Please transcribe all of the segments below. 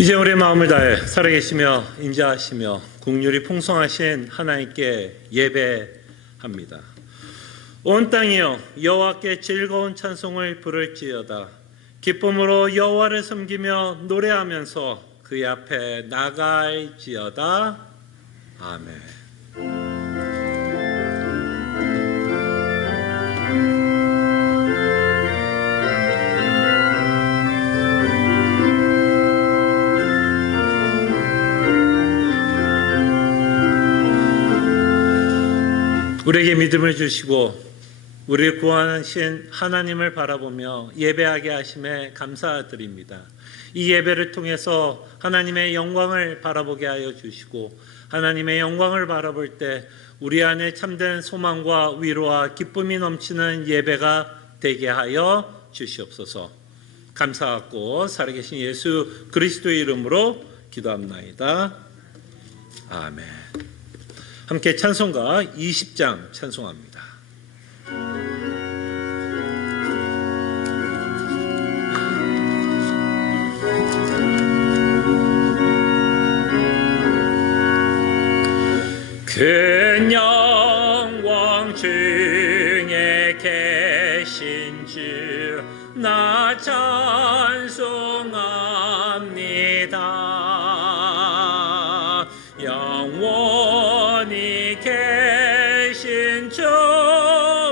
이제 우리의 마음을 다해 살아계시며 인자하시며 국률이 풍성하신 하나님께 예배합니다. 온 땅이여 여호와께 즐거운 찬송을 부를지어다. 기쁨으로 여호와를 섬기며 노래하면서 그의 앞에 나갈지어다. 아멘. 우리에게 믿음을 주시고 우리를 구원하신 하나님을 바라보며 예배하게 하심에 감사드립니다. 이 예배를 통해서 하나님의 영광을 바라보게 하여 주시고 하나님의 영광을 바라볼 때 우리 안에 참된 소망과 위로와 기쁨이 넘치는 예배가 되게 하여 주시옵소서. 감사하고 살아계신 예수 그리스도의 이름으로 기도합나이다. 아멘. 함께 찬송가 20장 찬송합니다. 큰 영광 중에 계신 주 나 찬송합니다. 영원히 계신 주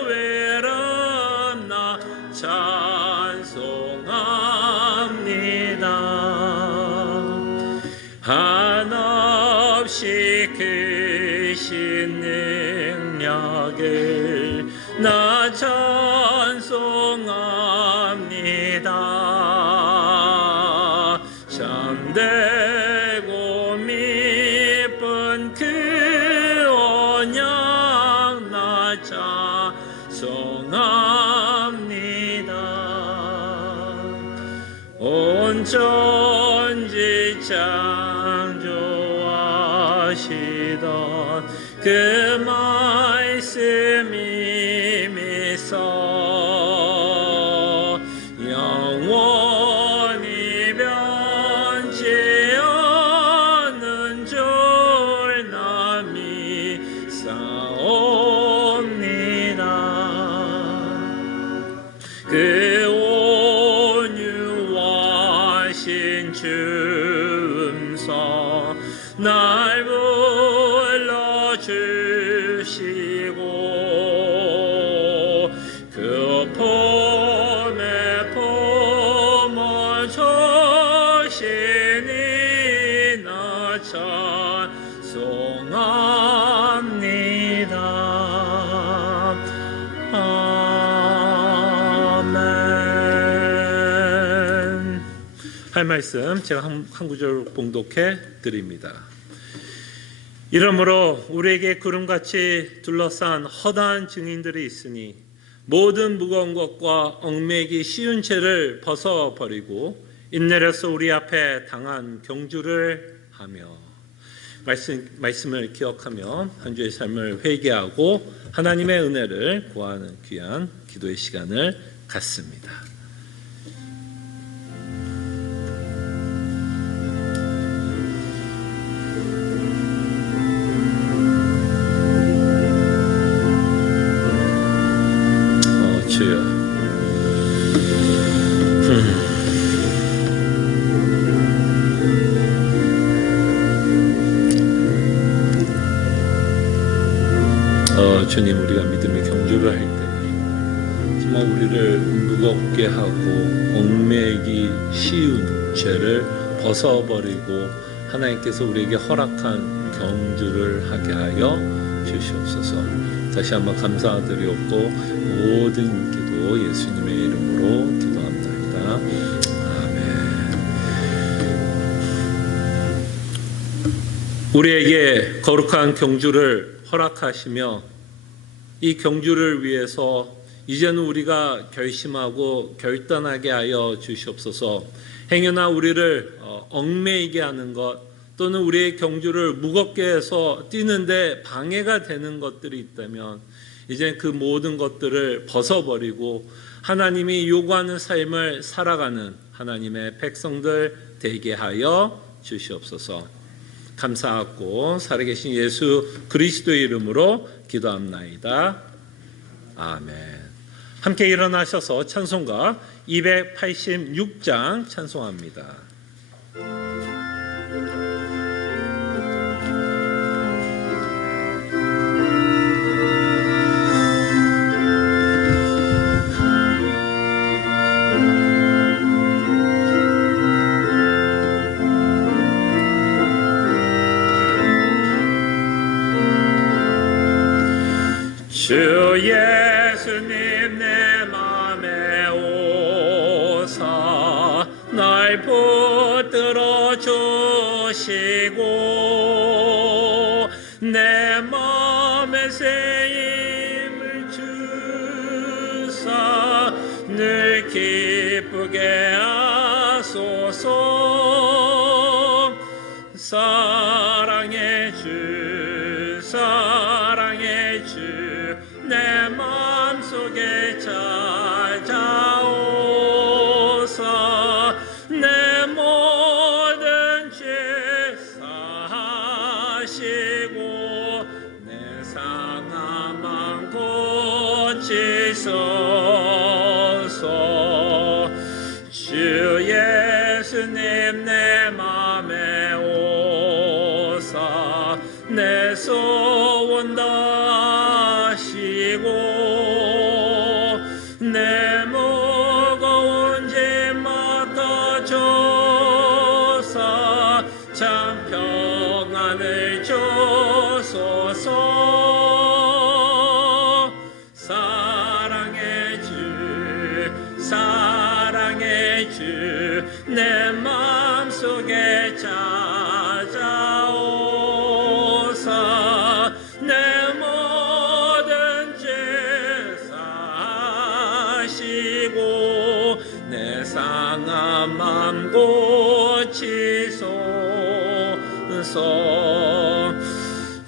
이름 나 찬송합니다. 한없이 크신 능력을 나 찬송합니다. 참되고 미쁜 그 언약 나 찬송합니다. 온 천지 창조하시던 그 말씀이 미서 영원히 변치 않는 줄 나 믿사옵니다. 그 온유하신 주음성 날 불러주시고 그 품에 품어 주시니 나 찬송합니다. 아멘. 할 말씀 제가 한 구절 봉독해 드립니다. 이러므로 우리에게 구름같이 둘러싼 허다한 증인들이 있으니 모든 무거운 것과 얽매이기 쉬운 죄를 벗어버리고 인내로서 우리 앞에 당한 경주를 하며 말씀을 기억하며 한 주의 삶을 회개하고 하나님의 은혜를 구하는 귀한 기도의 시간을 갖습니다. 주여, 주님, 우리가 믿음의 경주를 할 때 정말 우리를 무겁게 하고 얽매이기 쉬운 죄를 벗어버리고 하나님께서 우리에게 허락한 경주를 하게 하여 주시옵소서. 다시 한번 감사드리옵고 모든 기도 예수님의 이름으로 기도합니다. 아멘. 우리에게 거룩한 경주를 허락하시며 이 경주를 위해서 이제는 우리가 결심하고 결단하게 하여 주시옵소서. 행여나 우리를 얽매이게 하는 것 또는 우리의 경주를 무겁게 해서 뛰는데 방해가 되는 것들이 있다면 이제 그 모든 것들을 벗어버리고 하나님이 요구하는 삶을 살아가는 하나님의 백성들 되게 하여 주시옵소서. 감사하고 살아계신 예수 그리스도의 이름으로 기도합나이다. 아멘. 함께 일어나셔서 찬송가 286장 찬송합니다. 주 예수님 내 맘에 오사 날 붙들어 주시고 내 맘에 새 힘을 주사 늘 기쁘게 하소서. 사랑의 주 사랑의 주 내 마음속에 찾아오사 내 모든 죄 사하시고 내 상한 맘 고치소서. 주 예수님 내 맘에 오사 내 소원 내 무거운 짐 맡아줘서 참 평안을 주소서. 사랑의 주 사랑의 주 내 마음속에 찾아오사 내 모든 죄 사하시고 내 상한 맘 고치소서.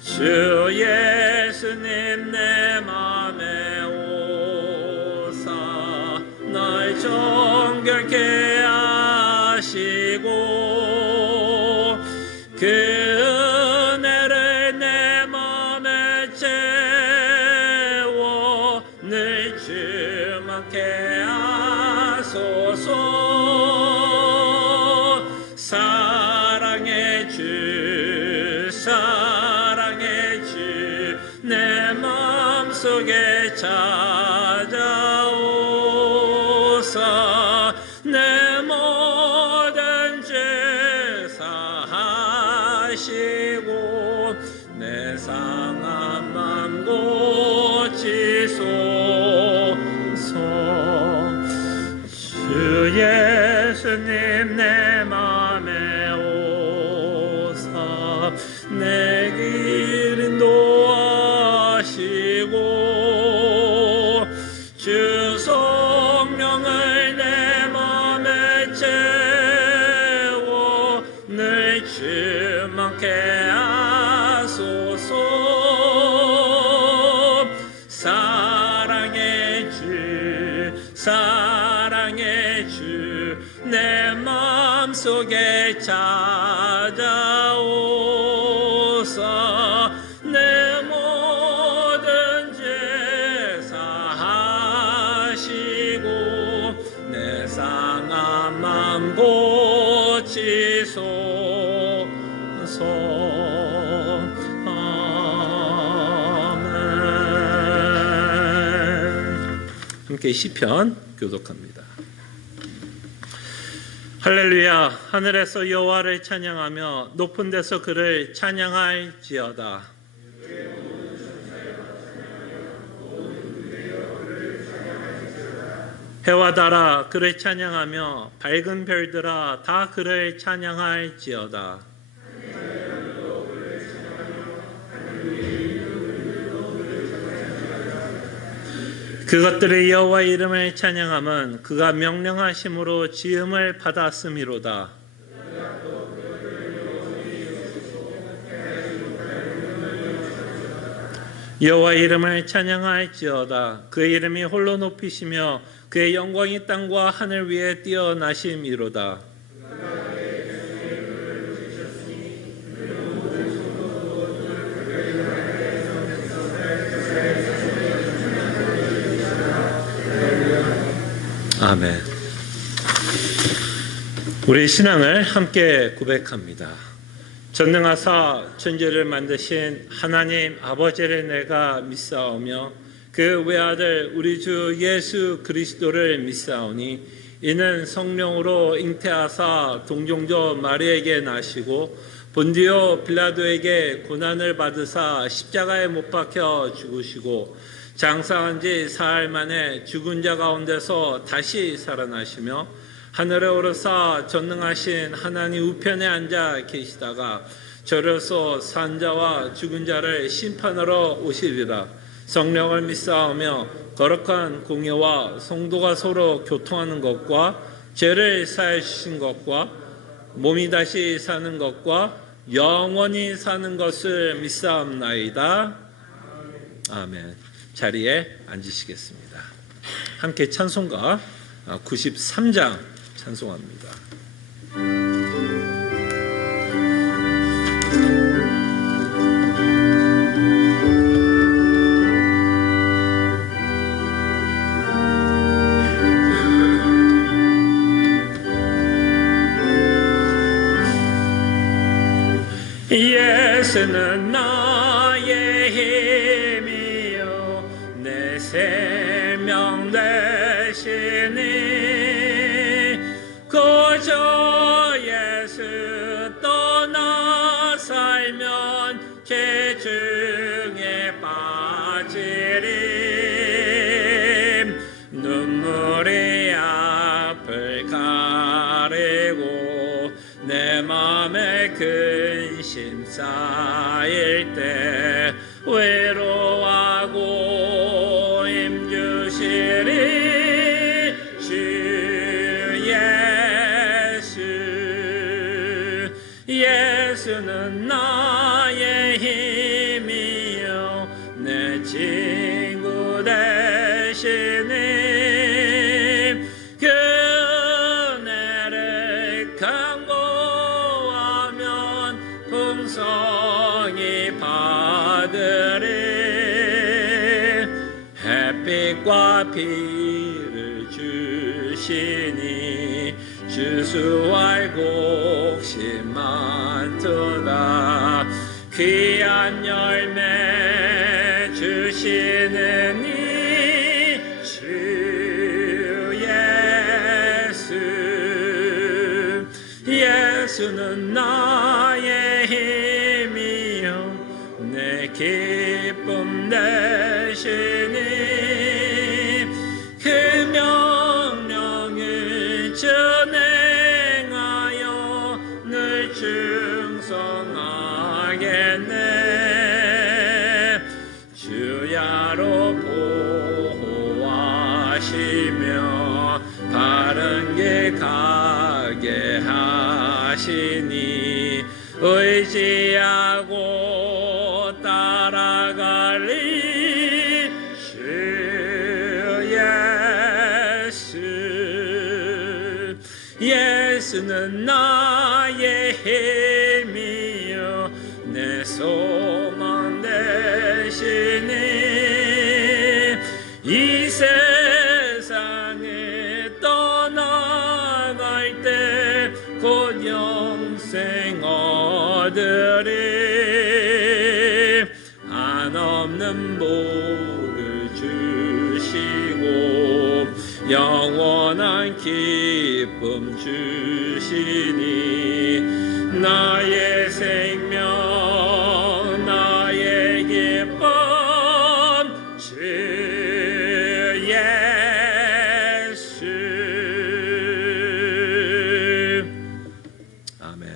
주 예수님 내 맘에 오사 날 정결케 하시고 그 은혜를 내 맘에 채워 늘 주만케 하소서. 사랑의 주 사랑의 주 내 마음속에 찾아오사 내 모든 죄 사하시고 내 상한 맘 고치소서. 주 예수님 내 맘에 오사 내 길 인도하시고 주 성령을 내 맘에 채워 늘 주만케 하소서. 사랑의 주 사랑의 주 내 마음속에 찾아오사 내 모든 죄 사하시고 내 상한 맘 고치소서. 아멘. 함께 시편 교독합니다. 할렐루야. 하늘에서 여호와를 찬양하며 높은 데서 그를 찬양할지어다. 해와 달아 그를 찬양하며 밝은 별들아 다 그를 찬양할지어다. 그것들의 여호와 이름을 찬양함은 그가 명령하심으로 지음을 받았음이로다. 여호와 이름을 찬양할지어다. 그의 이름이 홀로 높이시며 그의 영광이 땅과 하늘 위에 뛰어나심이로다. 아멘. 우리 신앙을 함께 고백합니다. 전능하사 천지를 만드신 하나님 아버지를 내가 믿사오며 그 외아들 우리 주 예수 그리스도를 믿사오니 이는 성령으로 잉태하사 동정조 마리에게 나시고 본디오 빌라도에게 고난을 받으사 십자가에 못 박혀 죽으시고 장사한 지 사흘 만에 죽은 자 가운데서 다시 살아나시며 하늘에 오르사 전능하신 하나님 우편에 앉아 계시다가 저로서 산 자와 죽은 자를 심판하러 오시리라. 성령을 믿사오며 거룩한 공예와 성도가 서로 교통하는 것과 죄를 사해 주신 것과 몸이 다시 사는 것과 영원히 사는 것을 믿사옵나이다. 아멘. 자리에 앉으시겠습니다. 함께 찬송가 93장 찬송합니다. 예수는 나의 힘이요 내 생명 되시니 그저 예수 떠나 살면 죄 중에 빠지리. 눈물이 앞을 가리고 내 맘에 근심 쌓일 때 외로워하고 힘주시리 주 예수. 예수는 나의 힘이요 내 친구 되시니 그네를 강구하면 풍성히 받으리. 햇빛과 비를 주시니 주수할 곡식 많도다. 귀한 열매 주시는 이 주 예수. 예수는 나의 힘이요 내 기쁨 되시니 그 명령을 전행하여 늘 충성하겠네. 주야로 보호하시며 바른 길 가게 하시니 의지하고 따라가리 주 예수. 예수는 나의 힘이요 내 소망 되시니 이 세상에 떠나갈 때 곧 영생 얻으리. 한없는 복을 주시고 영원한 기쁨 주시니 나의 생명 나의 기쁨 주 예수. 아멘.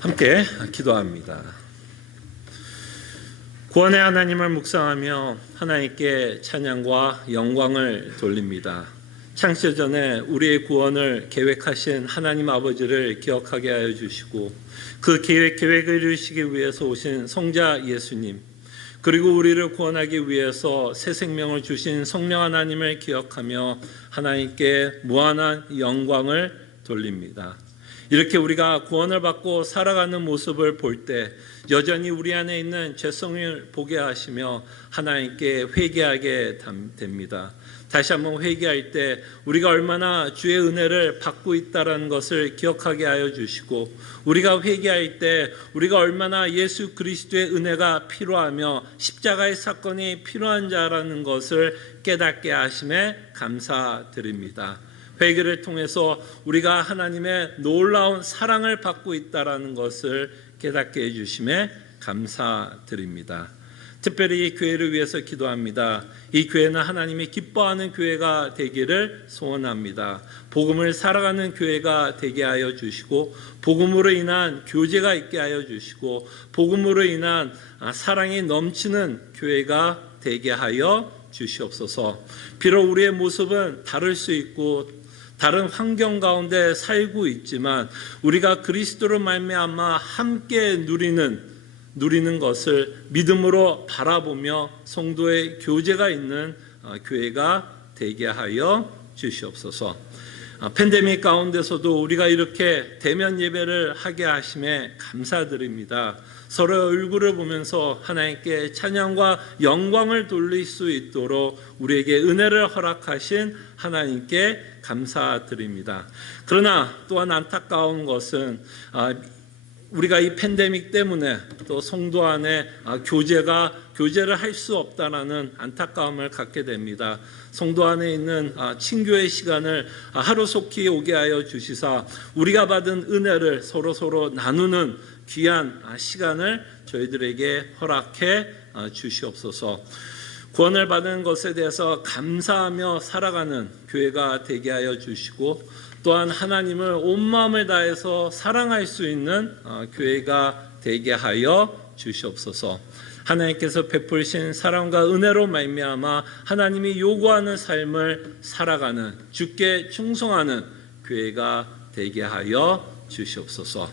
함께 기도합니다. 구원의 하나님을 묵상하며 하나님께 찬양과 영광을 돌립니다. 창세 전에 우리의 구원을 계획하신 하나님 아버지를 기억하게 하여 주시고 그 계획을 이루시기 위해서 오신 성자 예수님, 그리고 우리를 구원하기 위해서 새 생명을 주신 성령 하나님을 기억하며 하나님께 무한한 영광을 돌립니다. 이렇게 우리가 구원을 받고 살아가는 모습을 볼 때 여전히 우리 안에 있는 죄성을 보게 하시며 하나님께 회개하게 됩니다. 다시 한번 회개할 때 우리가 얼마나 주의 은혜를 받고 있다는 것을 기억하게 하여 주시고, 우리가 회개할 때 우리가 얼마나 예수 그리스도의 은혜가 필요하며 십자가의 사건이 필요한 자라는 것을 깨닫게 하심에 감사드립니다. 회개를 통해서 우리가 하나님의 놀라운 사랑을 받고 있다는 것을 깨닫게 해주심에 감사드립니다. 특별히 이 교회를 위해서 기도합니다. 이 교회는 하나님이 기뻐하는 교회가 되기를 소원합니다. 복음을 살아가는 교회가 되게 하여 주시고, 복음으로 인한 교제가 있게 하여 주시고, 복음으로 인한 사랑이 넘치는 교회가 되게 하여 주시옵소서. 비록 우리의 모습은 다를 수 있고 다른 환경 가운데 살고 있지만 우리가 그리스도로 말미암아 함께 누리는 것을 믿음으로 바라보며 성도의 교제가 있는 교회가 되게 하여 주시옵소서. 팬데믹 가운데서도 우리가 이렇게 대면 예배를 하게 하심에 감사드립니다. 서로의 얼굴을 보면서 하나님께 찬양과 영광을 돌릴 수 있도록 우리에게 은혜를 허락하신 하나님께 감사드립니다. 그러나 또한 안타까운 것은 우리가 이 팬데믹 때문에 또 성도 안에 교제를 할 수 없다라는 안타까움을 갖게 됩니다. 성도 안에 있는 친교의 시간을 하루속히 오게 하여 주시사 우리가 받은 은혜를 서로 나누는 귀한 시간을 저희들에게 허락해 주시옵소서. 구원을 받은 것에 대해서 감사하며 살아가는 교회가 되게 하여 주시고, 또한 하나님을 온 마음을 다해서 사랑할 수 있는 교회가 되게 하여 주시옵소서. 하나님께서 베푸신 사랑과 은혜로 말미암아 하나님이 요구하는 삶을 살아가는, 주께 충성하는 교회가 되게 하여 주시옵소서.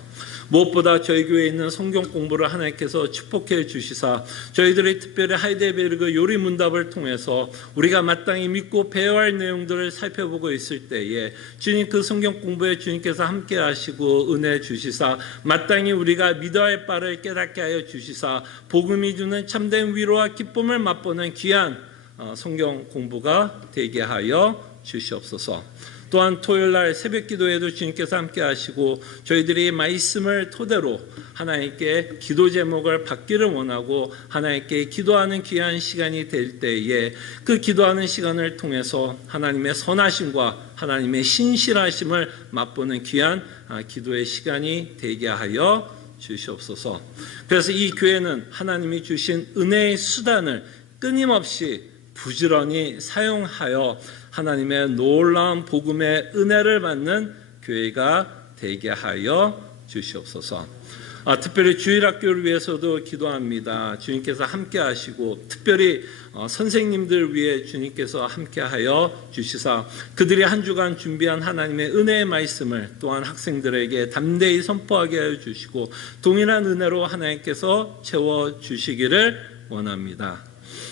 무엇보다 저희 교회에 있는 성경 공부를 하나님께서 축복해 주시사 저희들이 특별히 하이델베르그 요리 문답을 통해서 우리가 마땅히 믿고 배워야 할 내용들을 살펴보고 있을 때에 주님 그 성경 공부에 주님께서 함께 하시고 은혜 주시사 마땅히 우리가 믿어야 할 바를 깨닫게 하여 주시사 복음이 주는 참된 위로와 기쁨을 맛보는 귀한 성경 공부가 되게 하여 주시옵소서. 또한 토요일날 새벽 기도에도 주님께서 함께 하시고 저희들이 말씀을 토대로 하나님께 기도 제목을 받기를 원하고 하나님께 기도하는 귀한 시간이 될 때에 그 기도하는 시간을 통해서 하나님의 선하심과 하나님의 신실하심을 맛보는 귀한 기도의 시간이 되게 하여 주시옵소서. 그래서 이 교회는 하나님이 주신 은혜의 수단을 끊임없이 부지런히 사용하여 하나님의 놀라운 복음의 은혜를 받는 교회가 되게 하여 주시옵소서. 특별히 주일학교를 위해서도 기도합니다. 주님께서 함께 하시고 특별히 선생님들 위해 주님께서 함께 하여 주시사 그들이 한 주간 준비한 하나님의 은혜의 말씀을 또한 학생들에게 담대히 선포하게 하여 주시고 동일한 은혜로 하나님께서 채워주시기를 원합니다.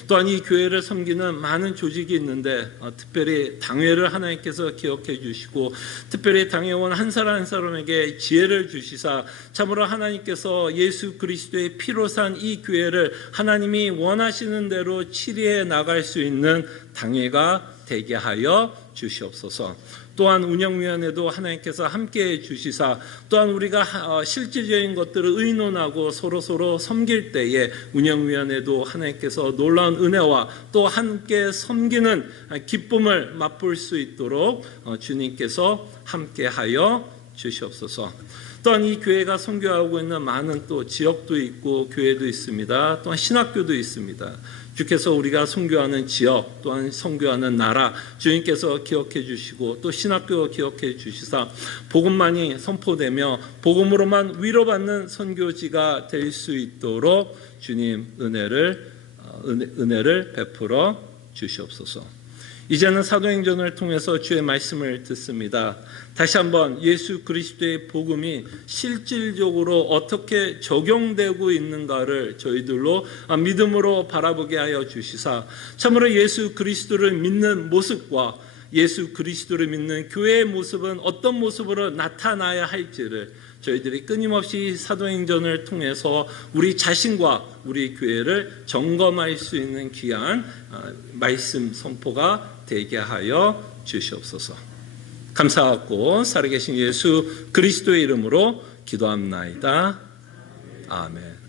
또한 이 교회를 섬기는 많은 조직이 있는데 특별히 당회를 하나님께서 기억해 주시고 특별히 당회원 한 사람 한 사람에게 지혜를 주시사 참으로 하나님께서 예수 그리스도의 피로 산 이 교회를 하나님이 원하시는 대로 치리해 나갈 수 있는 당회가 되게 하여 주시옵소서. 또한 운영위원회도 하나님께서 함께해 주시사 또한 우리가 실질적인 것들을 의논하고 서로 섬길 때에 운영위원회도 하나님께서 놀라운 은혜와 또 함께 섬기는 기쁨을 맛볼 수 있도록 주님께서 함께하여 주시옵소서. 또한 이 교회가 선교하고 있는 많은 또 지역도 있고 교회도 있습니다. 또한 신학교도 있습니다. 주께서 우리가 선교하는 지역 또한 선교하는 나라 주님께서 기억해 주시고 또 신학교 기억해 주시사 복음만이 선포되며 복음으로만 위로받는 선교지가 될 수 있도록 주님 은혜를 베풀어 주시옵소서. 이제는 사도행전을 통해서 주의 말씀을 듣습니다. 다시 한번 예수 그리스도의 복음이 실질적으로 어떻게 적용되고 있는가를 저희들로 믿음으로 바라보게 하여 주시사, 참으로 예수 그리스도를 믿는 모습과 예수 그리스도를 믿는 교회의 모습은 어떤 모습으로 나타나야 할지를 저희들이 끊임없이 사도행전을 통해서 우리 자신과 우리 교회를 점검할 수 있는 귀한 말씀 선포가 되게 하여 주시옵소서. 감사하고 살아계신 예수 그리스도의 이름으로 기도합나이다. 아멘.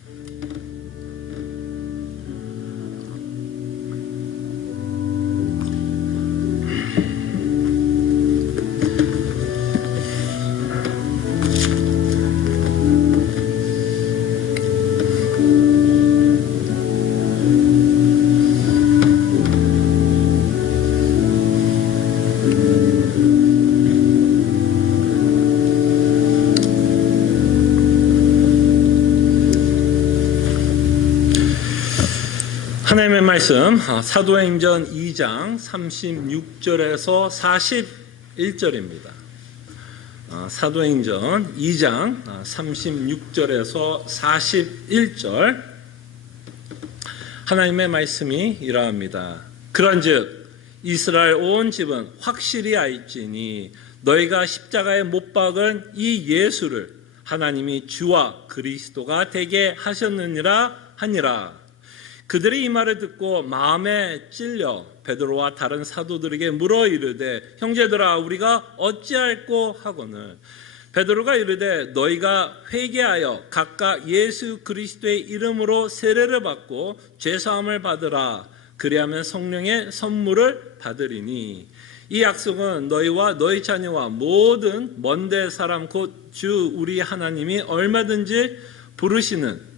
하나님의 말씀 사도행전 2장 36절에서 41절입니다. 사도행전 2장 36절에서 41절 하나님의 말씀이 이러합니다. 그런즉 이스라엘 온 집은 확실히 알지니 너희가 십자가에 못 박은 이 예수를 하나님이 주와 그리스도가 되게 하셨느니라 하니라. 그들이 이 말을 듣고 마음에 찔려 베드로와 다른 사도들에게 물어 이르되 형제들아 우리가 어찌할꼬 하거늘 베드로가 이르되 너희가 회개하여 각각 예수 그리스도의 이름으로 세례를 받고 죄사함을 받으라. 그리하면 성령의 선물을 받으리니 이 약속은 너희와 너희 자녀와 모든 먼데 사람 곧 주 우리 하나님이 얼마든지 부르시는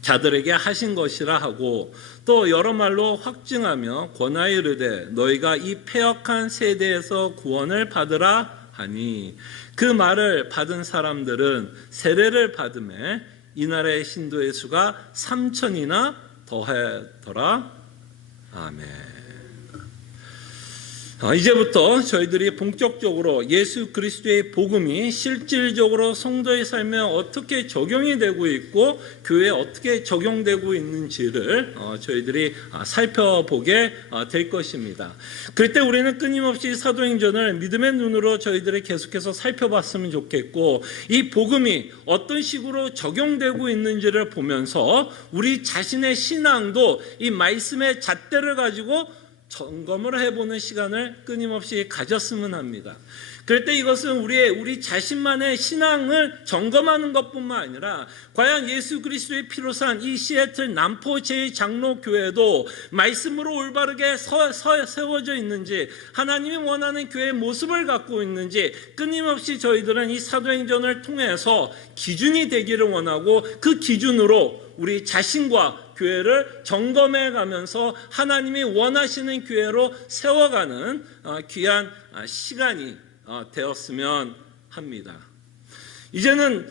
자들에게 하신 것이라 하고 또 여러 말로 확증하며 권하여 이르되 너희가 이 패역한 세대에서 구원을 받으라 하니 그 말을 받은 사람들은 세례를 받음에 이날의 신도의 수가 3,000이나 더하더라. 아멘. 이제부터 저희들이 본격적으로 예수 그리스도의 복음이 실질적으로 성도의 삶에 어떻게 적용이 되고 있고 교회에 어떻게 적용되고 있는지를 저희들이 살펴보게 될 것입니다. 그럴 때 우리는 끊임없이 사도행전을 믿음의 눈으로 저희들이 계속해서 살펴봤으면 좋겠고 이 복음이 어떤 식으로 적용되고 있는지를 보면서 우리 자신의 신앙도 이 말씀의 잣대를 가지고 점검을 해보는 시간을 끊임없이 가졌으면 합니다. 그럴 때 이것은 우리 자신만의 신앙을 점검하는 것뿐만 아니라 과연 예수 그리스도의 피로 산 이 시애틀 남포 제2장로교회도 말씀으로 올바르게 세워져 있는지 하나님이 원하는 교회의 모습을 갖고 있는지 끊임없이 저희들은 이 사도행전을 통해서 기준이 되기를 원하고 그 기준으로 우리 자신과 교회를 점검해 가면서 하나님이 원하시는 교회로 세워가는 귀한 시간이 되었으면 합니다. 이제는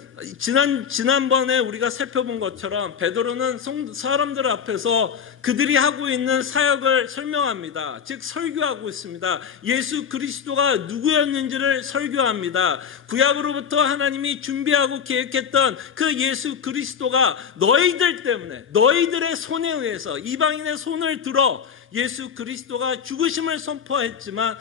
지난번에 우리가 살펴본 것처럼 베드로는 사람들 앞에서 그들이 하고 있는 사역을 설명합니다. 즉 설교하고 있습니다. 예수 그리스도가 누구였는지를 설교합니다. 구약으로부터 하나님이 준비하고 계획했던 그 예수 그리스도가 너희들 때문에 너희들의 손에 의해서 이방인의 손을 들어 예수 그리스도가 죽으심을 선포했지만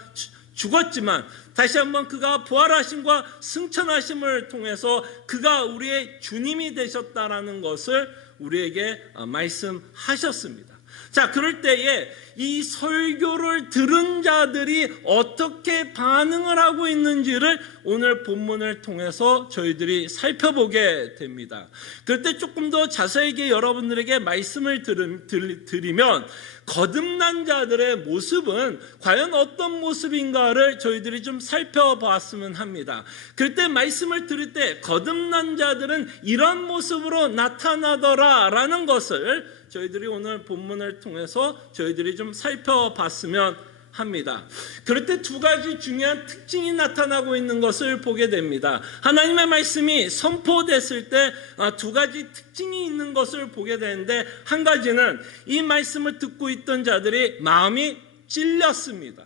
죽었지만 다시 한번 그가 부활하심과 승천하심을 통해서 그가 우리의 주님이 되셨다라는 것을 우리에게 말씀하셨습니다. 자, 그럴 때에 이 설교를 들은 자들이 어떻게 반응을 하고 있는지를 오늘 본문을 통해서 저희들이 살펴보게 됩니다. 그럴 때 조금 더 자세하게 여러분들에게 말씀을 드리면 거듭난 자들의 모습은 과연 어떤 모습인가를 저희들이 좀 살펴봤으면 합니다. 그럴 때 말씀을 들을 때 거듭난 자들은 이런 모습으로 나타나더라라는 것을 저희들이 오늘 본문을 통해서 저희들이 좀 살펴봤으면 합니다. 그럴 때 두 가지 중요한 특징이 나타나고 있는 것을 보게 됩니다. 하나님의 말씀이 선포됐을 때 두 가지 특징이 있는 것을 보게 되는데 한 가지는 이 말씀을 듣고 있던 자들이 마음이 찔렸습니다.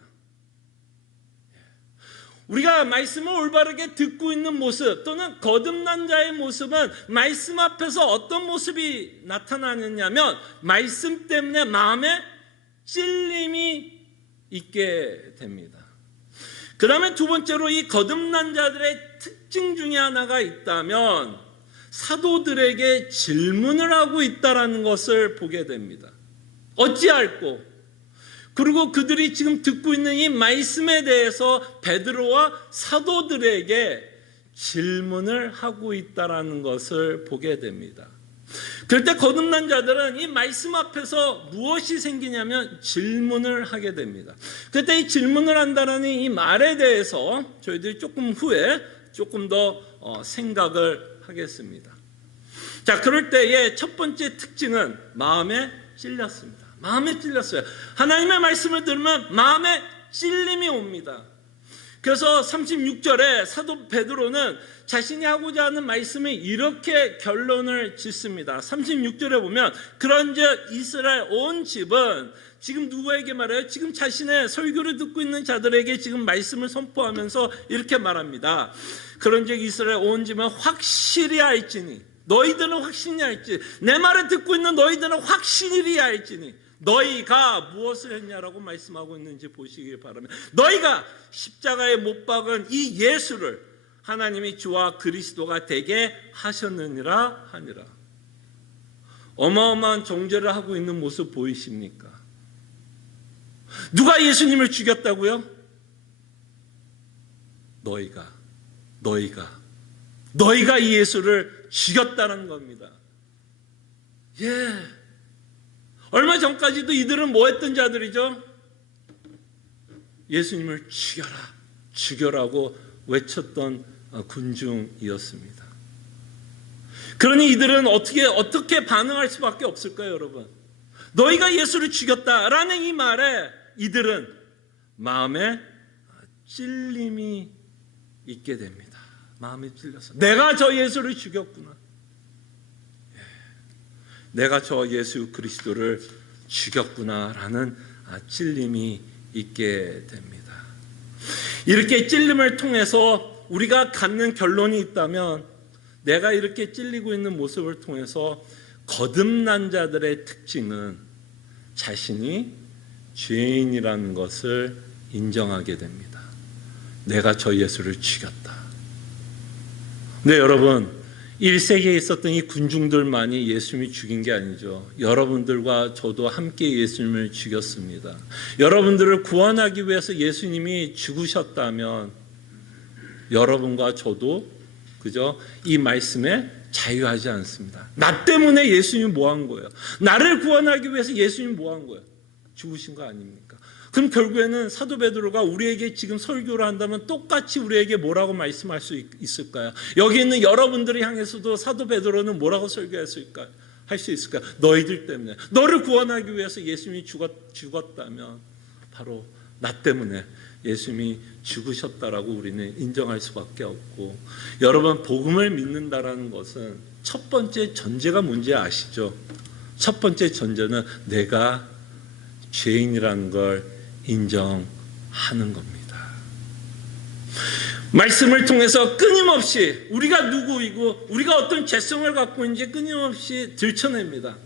우리가 말씀을 올바르게 듣고 있는 모습 또는 거듭난 자의 모습은 말씀 앞에서 어떤 모습이 나타나느냐면 말씀 때문에 마음에 찔림이 있게 됩니다. 그 다음에 두 번째로 이 거듭난 자들의 특징 중에 하나가 있다면 사도들에게 질문을 하고 있다는 것을 보게 됩니다. 어찌할꼬? 그리고 그들이 지금 듣고 있는 이 말씀에 대해서 베드로와 사도들에게 질문을 하고 있다는 것을 보게 됩니다. 그럴 때 거듭난 자들은 이 말씀 앞에서 무엇이 생기냐면 질문을 하게 됩니다. 그때 이 질문을 한다는 이 말에 대해서 저희들이 조금 후에 조금 더 생각을 하겠습니다. 자, 그럴 때의 첫 번째 특징은 마음에 찔렸습니다. 마음에 찔렸어요. 하나님의 말씀을 들으면 마음에 찔림이 옵니다. 그래서 36절에 사도 베드로는 자신이 하고자 하는 말씀에 이렇게 결론을 짓습니다. 36절에 보면 그런즉 이스라엘 온 집은 지금 누구에게 말해요? 지금 자신의 설교를 듣고 있는 자들에게 지금 말씀을 선포하면서 이렇게 말합니다. 그런즉 이스라엘 온 집은 확실히 알지니 너희들은 확신이 알지 내 말을 듣고 있는 너희들은 확실히 알지니 너희가 무엇을 했냐라고 말씀하고 있는지 보시길 바랍니다. 너희가 십자가에 못 박은 이 예수를 하나님이 주와 그리스도가 되게 하셨느니라 하니라. 어마어마한 정죄를 하고 있는 모습 보이십니까? 누가 예수님을 죽였다고요? 너희가 이 예수를 죽였다는 겁니다. 예. 얼마 전까지도 이들은 뭐 했던 자들이죠? 예수님을 죽여라고 외쳤던 군중이었습니다. 그러니 이들은 어떻게 반응할 수밖에 없을까요, 여러분? 너희가 예수를 죽였다라는 이 말에 이들은 마음에 찔림이 있게 됩니다. 마음에 찔려서 내가 저 예수를 죽였구나. 내가 저 예수 그리스도를 죽였구나라는 찔림이 있게 됩니다. 이렇게 찔림을 통해서 우리가 갖는 결론이 있다면 내가 이렇게 찔리고 있는 모습을 통해서 거듭난 자들의 특징은 자신이 죄인이라는 것을 인정하게 됩니다. 내가 저 예수를 죽였다. 네, 여러분 1세기에 있었던 이 군중들만이 예수님이 죽인 게 아니죠. 여러분들과 저도 함께 예수님을 죽였습니다. 여러분들을 구원하기 위해서 예수님이 죽으셨다면 여러분과 저도 그죠? 이 말씀에 자유하지 않습니다. 나 때문에 예수님이 뭐 한 거예요? 나를 구원하기 위해서 예수님이 뭐 한 거예요? 죽으신 거 아닙니까? 그럼 결국에는 사도 베드로가 우리에게 지금 설교를 한다면 똑같이 우리에게 뭐라고 말씀할 수 있을까요? 여기 있는 여러분들을 향해서도 사도 베드로는 뭐라고 설교할 수 있을까요? 너희들 때문에, 너를 구원하기 위해서 예수님이 죽었다면 바로 나 때문에 예수님이 죽으셨다라고 우리는 인정할 수밖에 없고, 여러분 복음을 믿는다라는 것은 첫 번째 전제가 뭔지 아시죠? 첫 번째 전제는 내가 죄인이라는 걸 인정하는 겁니다. 말씀을 통해서 끊임없이 우리가 누구이고 우리가 어떤 죄성을 갖고 있는지 끊임없이 들춰냅니다.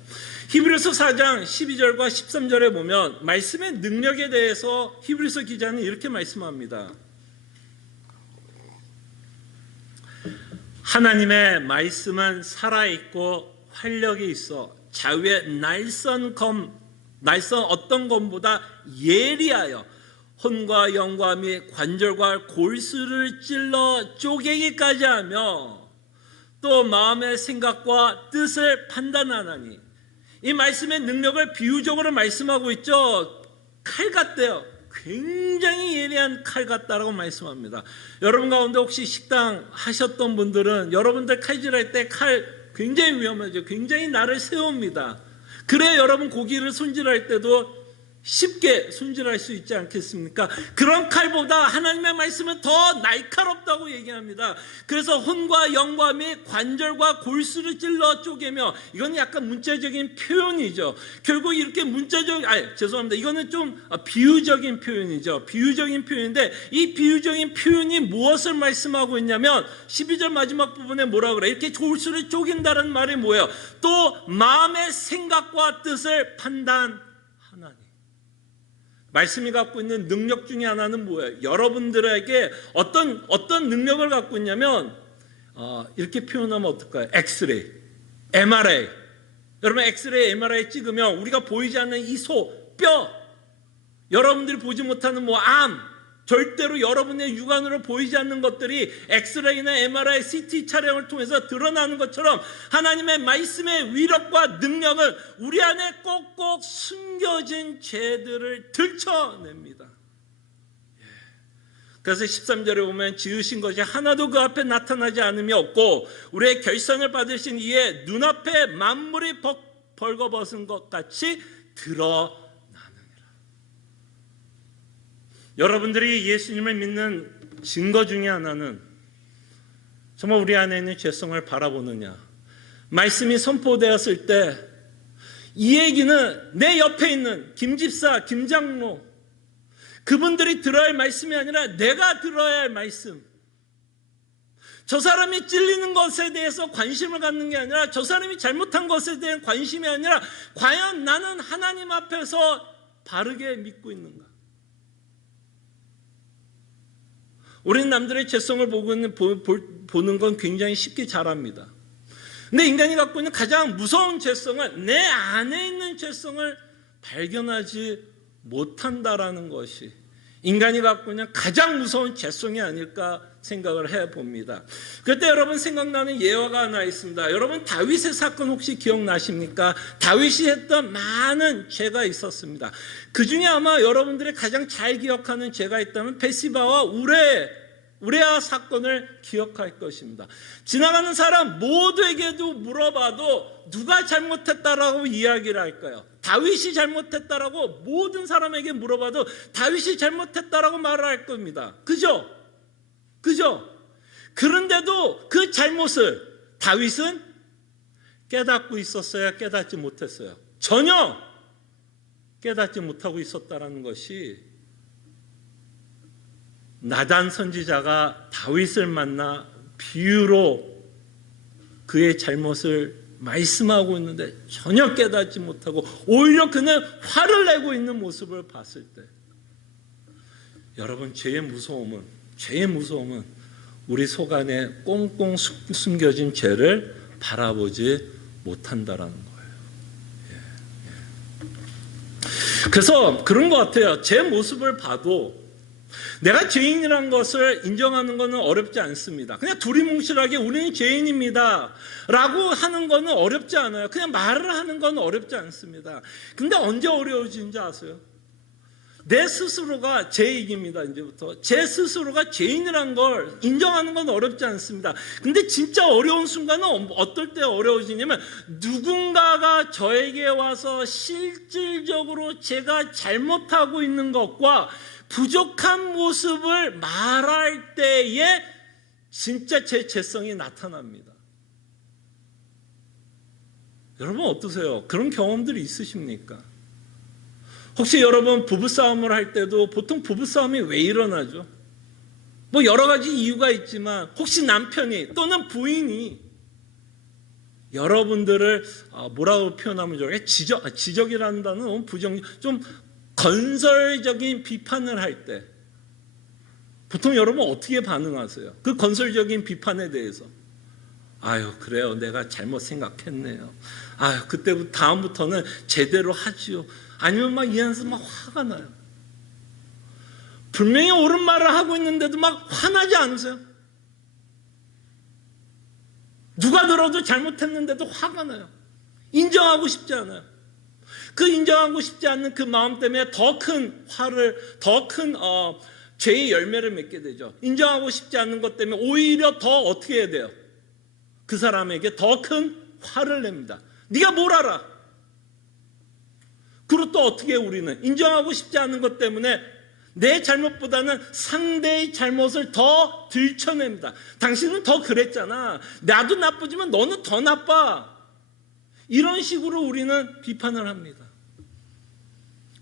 히브리서 4장 12절과 13절에 보면 말씀의 능력에 대해서 히브리서 기자는 이렇게 말씀합니다. 하나님의 말씀은 살아있고 활력이 있어 좌우의 날선 어떤 검보다 예리하여 혼과 영과 및 관절과 골수를 찔러 쪼개기까지 하며 또 마음의 생각과 뜻을 판단하나니, 이 말씀의 능력을 비유적으로 말씀하고 있죠. 칼 같대요. 굉장히 예리한 칼 같다라고 말씀합니다. 여러분 가운데 혹시 식당 하셨던 분들은 여러분들 칼질할 때 칼 굉장히 위험하죠. 굉장히 날을 세웁니다. 그래 여러분 고기를 손질할 때도 쉽게 손질할 수 있지 않겠습니까? 그런 칼보다 하나님의 말씀은 더 날카롭다고 얘기합니다. 그래서 혼과 영과 및 관절과 골수를 찔러 쪼개며, 이건 약간 문자적인 표현이죠. 결국 이렇게 죄송합니다. 이거는 좀 비유적인 표현이죠. 비유적인 표현인데, 이 비유적인 표현이 무엇을 말씀하고 있냐면 12절 마지막 부분에 뭐라 그래? 이렇게 골수를 쪼갠다는 말이 뭐예요? 또 마음의 생각과 뜻을 판단하나니. 말씀이 갖고 있는 능력 중에 하나는 뭐예요? 여러분들에게 어떤 능력을 갖고 있냐면 이렇게 표현하면 어떨까요? 엑스레이, MRI. 여러분 엑스레이, MRI 찍으면 우리가 보이지 않는 이 뼈, 여러분들이 보지 못하는 암, 절대로 여러분의 육안으로 보이지 않는 것들이 엑스레이나 MRI, CT 촬영을 통해서 드러나는 것처럼 하나님의 말씀의 위력과 능력은 우리 안에 꼭꼭 숨겨진 죄들을 들춰냅니다. 그래서 13절에 보면 지으신 것이 하나도 그 앞에 나타나지 않음이 없고 우리의 결산을 받으신 이에 눈앞에 만물이 벌거벗은 것 같이 드러나느니라. 여러분들이 예수님을 믿는 증거 중에 하나는 정말 우리 안에 있는 죄성을 바라보느냐. 말씀이 선포되었을 때 이 얘기는 내 옆에 있는 김집사, 김장로, 그분들이 들어야 할 말씀이 아니라 내가 들어야 할 말씀. 저 사람이 찔리는 것에 대해서 관심을 갖는 게 아니라, 저 사람이 잘못한 것에 대한 관심이 아니라, 과연 나는 하나님 앞에서 바르게 믿고 있는가. 우리는 남들의 죄성을 보는 건 굉장히 쉽게 잘합니다. 근데 인간이 갖고 있는 가장 무서운 죄성은 내 안에 있는 죄성을 발견하지 못한다라는 것이 인간이 갖고 있는 가장 무서운 죄성이 아닐까 생각을 해봅니다. 그때 여러분 생각나는 예화가 하나 있습니다. 여러분 다윗의 사건 혹시 기억나십니까? 다윗이 했던 많은 죄가 있었습니다. 그 중에 아마 여러분들이 가장 잘 기억하는 죄가 있다면 베시바와 우레아 사건을 기억할 것입니다. 지나가는 사람 모두에게도 물어봐도 누가 잘못했다라고 이야기를 할까요? 다윗이 잘못했다라고 모든 사람에게 물어봐도 다윗이 잘못했다라고 말을 할 겁니다. 그죠? 그런데도 그 잘못을 다윗은 깨닫고 있었어요? 깨닫지 못했어요? 전혀 깨닫지 못하고 있었다라는 것이 나단 선지자가 다윗을 만나 비유로 그의 잘못을 말씀하고 있는데 전혀 깨닫지 못하고 오히려 그는 화를 내고 있는 모습을 봤을 때, 여러분 죄의 무서움은 우리 속 안에 꽁꽁 숨겨진 죄를 바라보지 못한다라는 거예요. 그래서 그런 것 같아요. 제 모습을 봐도 내가 죄인이라는 것을 인정하는 것은 어렵지 않습니다. 그냥 두리뭉실하게 우리는 죄인입니다 라고 하는 것은 어렵지 않아요. 그냥 말을 하는 건 어렵지 않습니다. 근데 언제 어려워지는지 아세요? 내 스스로가 죄인입니다. 이제부터 제 스스로가 죄인이라는 걸 인정하는 건 어렵지 않습니다. 근데 진짜 어려운 순간은 어떨 때 어려워지냐면, 누군가가 저에게 와서 실질적으로 제가 잘못하고 있는 것과 부족한 모습을 말할 때에 진짜 제 죄성이 나타납니다. 여러분 어떠세요? 그런 경험들이 있으십니까? 혹시 여러분 부부싸움을 할 때도 보통 부부싸움이 왜 일어나죠? 뭐 여러 가지 이유가 있지만 혹시 남편이 또는 부인이 여러분들을 뭐라고 표현하면 좋을까요? 지적이라는 단어는 좀 건설적인 비판을 할 때 보통 여러분 어떻게 반응하세요? 그 건설적인 비판에 대해서 아유 그래요, 내가 잘못 생각했네요. 아유 그때부터 다음부터는 제대로 하지요. 아니면 막 이 안에서 막 화가 나요. 분명히 옳은 말을 하고 있는데도 막 화나지 않으세요? 누가 들어도 잘못했는데도 화가 나요. 인정하고 싶지 않아요. 그 인정하고 싶지 않는 그 마음 때문에 더 큰 죄의 열매를 맺게 되죠. 인정하고 싶지 않는 것 때문에 오히려 더 어떻게 해야 돼요? 그 사람에게 더 큰 화를 냅니다. 네가 뭘 알아? 그리고 또 어떻게 우리는 인정하고 싶지 않은 것 때문에 내 잘못보다는 상대의 잘못을 더 들춰냅니다. 당신은 더 그랬잖아. 나도 나쁘지만 너는 더 나빠. 이런 식으로 우리는 비판을 합니다.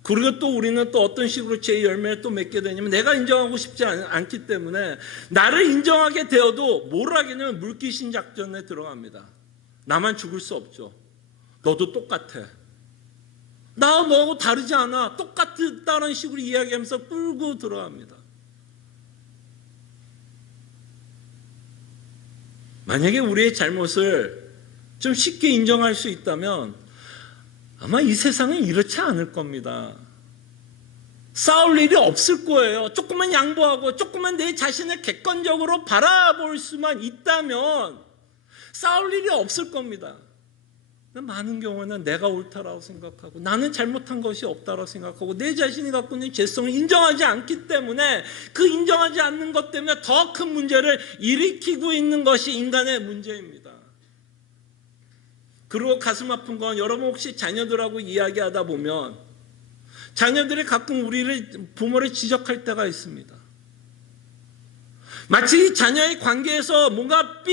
그리고 또 우리는 또 어떤 식으로 제 열매를 또 맺게 되냐면, 내가 인정하고 싶지 않기 때문에 나를 인정하게 되어도 뭘 하겠냐면 물귀신 작전에 들어갑니다. 나만 죽을 수 없죠. 너도 똑같아. 나 너하고 다르지 않아. 똑같다는 식으로 이야기하면서 끌고 들어갑니다. 만약에 우리의 잘못을 좀 쉽게 인정할 수 있다면 아마 이 세상은 이렇지 않을 겁니다. 싸울 일이 없을 거예요. 조금만 양보하고 조금만 내 자신을 객관적으로 바라볼 수만 있다면 싸울 일이 없을 겁니다. 많은 경우는 내가 옳다라고 생각하고 나는 잘못한 것이 없다라고 생각하고 내 자신이 갖고 있는 죄성을 인정하지 않기 때문에 그 인정하지 않는 것 때문에 더 큰 문제를 일으키고 있는 것이 인간의 문제입니다. 그리고 가슴 아픈 건, 여러분 혹시 자녀들하고 이야기하다 보면 자녀들이 가끔 부모를 지적할 때가 있습니다. 마치 자녀의 관계에서 뭔가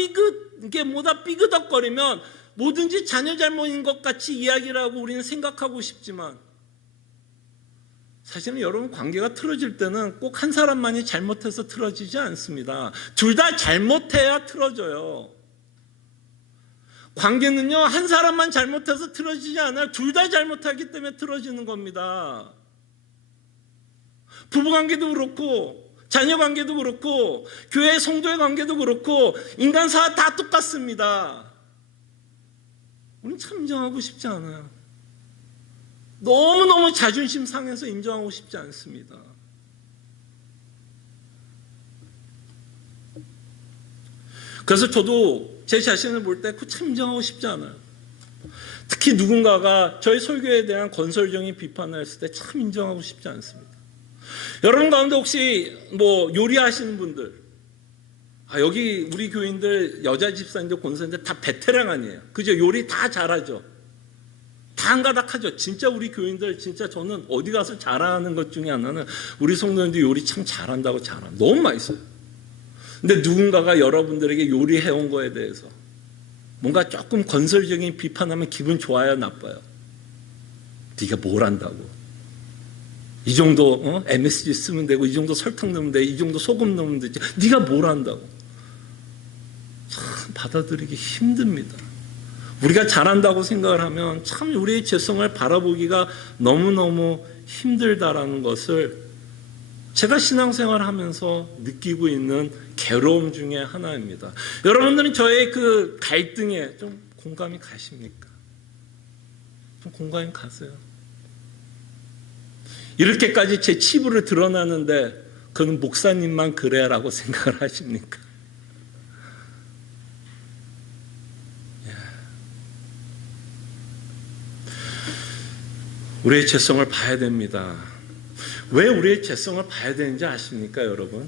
삐그덕거리면 뭐든지 자녀 잘못인 것 같이 이야기를 하고 우리는 생각하고 싶지만, 사실은 여러분 관계가 틀어질 때는 꼭 한 사람만이 잘못해서 틀어지지 않습니다. 둘 다 잘못해야 틀어져요. 관계는요, 한 사람만 잘못해서 틀어지지 않아요. 둘 다 잘못하기 때문에 틀어지는 겁니다. 부부관계도 그렇고 자녀관계도 그렇고 교회 성도의 관계도 그렇고 인간사와 다 똑같습니다. 우리는 참 인정하고 싶지 않아요. 너무너무 자존심 상해서 인정하고 싶지 않습니다. 그래서 저도 제 자신을 볼 때 참 인정하고 싶지 않아요. 특히 누군가가 저희 설교에 대한 건설적인 비판을 했을 때 참 인정하고 싶지 않습니다. 여러분 가운데 혹시 요리하시는 분들, 여기 우리 교인들 여자 집사님들 권사님들 다 베테랑 아니에요. 그죠? 요리 다 잘하죠. 다 한가닥하죠. 진짜 우리 교인들 진짜 저는 어디 가서 잘하는 것 중에 하나는 우리 성도님들 요리 참 잘한다고 잘합니다. 너무 맛있어요. 근데 누군가가 여러분들에게 요리해온 거에 대해서 뭔가 조금 건설적인 비판하면 기분 좋아요, 나빠요? 네가 뭘 안다고? 이 정도 MSG 쓰면 되고 이 정도 설탕 넣으면 돼, 이 정도 소금 넣으면 되지. 네가 뭘 안다고? 참 받아들이기 힘듭니다. 우리가 잘한다고 생각을 하면 참 우리의 죄성을 바라보기가 너무너무 힘들다라는 것을 제가 신앙생활을 하면서 느끼고 있는 괴로움 중에 하나입니다. 여러분들은 저의 그 갈등에 좀 공감이 가십니까? 좀 공감이 가세요? 이렇게까지 제 치부를 드러나는데 그건 목사님만 그래라고 생각을 하십니까? 우리의 죄성을 봐야 됩니다. 왜 우리의 죄성을 봐야 되는지 아십니까, 여러분?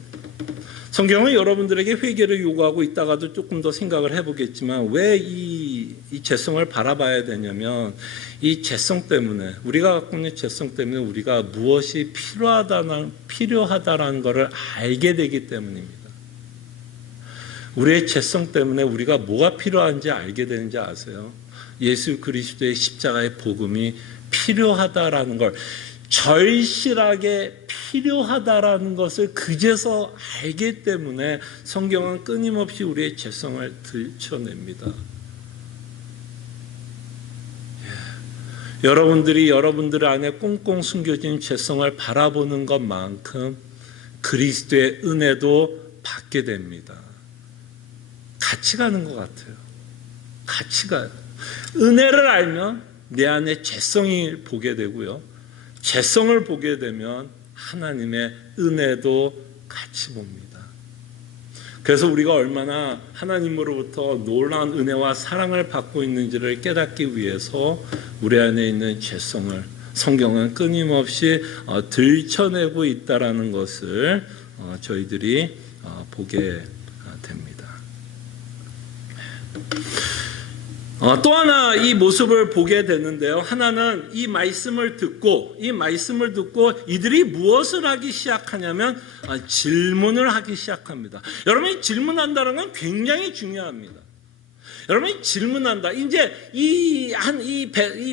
성경은 여러분들에게 회개를 요구하고 있다가도 조금 더 생각을 해보겠지만 왜 이 죄성을 바라봐야 되냐면 이 죄성 때문에, 우리가 갖고 있는 죄성 때문에 우리가 무엇이 필요하다라는 것을 알게 되기 때문입니다. 우리의 죄성 때문에 우리가 뭐가 필요한지 알게 되는지 아세요? 예수 그리스도의 십자가의 복음이 필요하다라는 걸, 절실하게 필요하다라는 것을 그제서 알기 때문에 성경은 끊임없이 우리의 죄성을 들춰냅니다. 여러분들이 여러분들 안에 꽁꽁 숨겨진 죄성을 바라보는 것만큼 그리스도의 은혜도 받게 됩니다. 같이 가는 것 같아요. 같이 가요. 은혜를 알면 내 안에 죄성이 보게 되고요. 죄성을 보게 되면 하나님의 은혜도 같이 봅니다. 그래서 우리가 얼마나 하나님으로부터 놀라운 은혜와 사랑을 받고 있는지를 깨닫기 위해서 우리 안에 있는 죄성을 성경은 끊임없이 들춰내고 있다는 것을 저희들이 보게 됩니다. 또 하나 이 모습을 보게 되는데요. 하나는 이 말씀을 듣고 이들이 무엇을 하기 시작하냐면 질문을 하기 시작합니다. 여러분이 질문한다는 건 굉장히 중요합니다. 여러분이 질문한다. 이제 이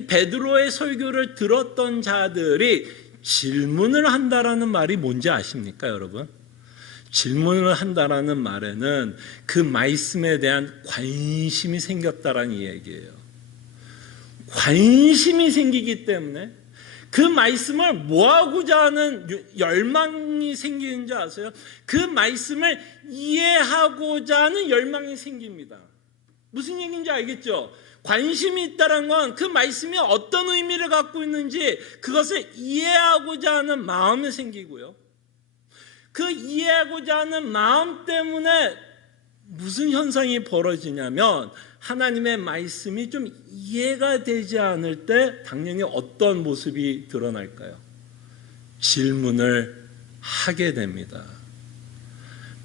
베드로의 설교를 들었던 자들이 질문을 한다라는 말이 뭔지 아십니까, 여러분? 질문을 한다라는 말에는 그 말씀에 대한 관심이 생겼다라는 얘기예요. 관심이 생기기 때문에 그 말씀을 뭐하고자 하는 열망이 생기는지 아세요? 그 말씀을 이해하고자 하는 열망이 생깁니다. 무슨 얘기인지 알겠죠? 관심이 있다는 건 그 말씀이 어떤 의미를 갖고 있는지 그것을 이해하고자 하는 마음이 생기고요. 그 이해하고자 하는 마음 때문에 무슨 현상이 벌어지냐면 하나님의 말씀이 좀 이해가 되지 않을 때 당연히 어떤 모습이 드러날까요? 질문을 하게 됩니다.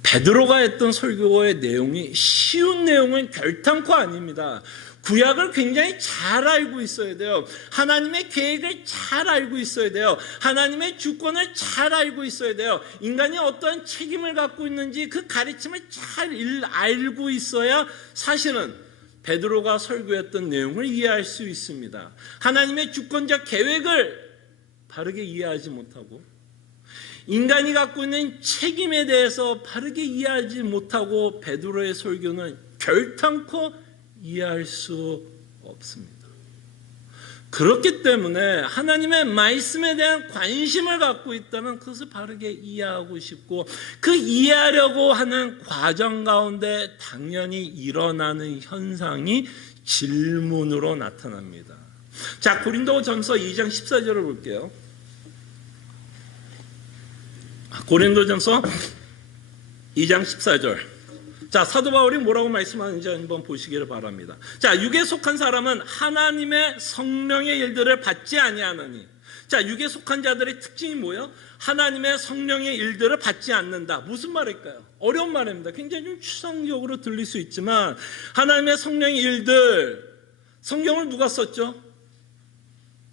베드로가 했던 설교의 내용이 쉬운 내용은 결단코 아닙니다. 구약을 굉장히 잘 알고 있어야 돼요. 하나님의 계획을 잘 알고 있어야 돼요. 하나님의 주권을 잘 알고 있어야 돼요. 인간이 어떤 책임을 갖고 있는지 그 가르침을 잘 알고 있어야 사실은 베드로가 설교했던 내용을 이해할 수 있습니다. 하나님의 주권적 계획을 바르게 이해하지 못하고 인간이 갖고 있는 책임에 대해서 바르게 이해하지 못하고 베드로의 설교는 결단코 이해할 수 없습니다. 그렇기 때문에 하나님의 말씀에 대한 관심을 갖고 있다면 그것을 바르게 이해하고 싶고 그 이해하려고 하는 과정 가운데 당연히 일어나는 현상이 질문으로 나타납니다. 자, 고린도전서 2장 14절을 볼게요. 고린도전서 2장 14절. 자, 사도 바울이 뭐라고 말씀하는지 한번 보시기를 바랍니다. 자, 육에 속한 사람은 하나님의 성령의 일들을 받지 아니하느니. 자, 육에 속한 자들의 특징이 뭐예요? 하나님의 성령의 일들을 받지 않는다. 무슨 말일까요? 어려운 말입니다. 굉장히 좀 추상적으로 들릴 수 있지만 하나님의 성령의 일들, 성경을 누가 썼죠?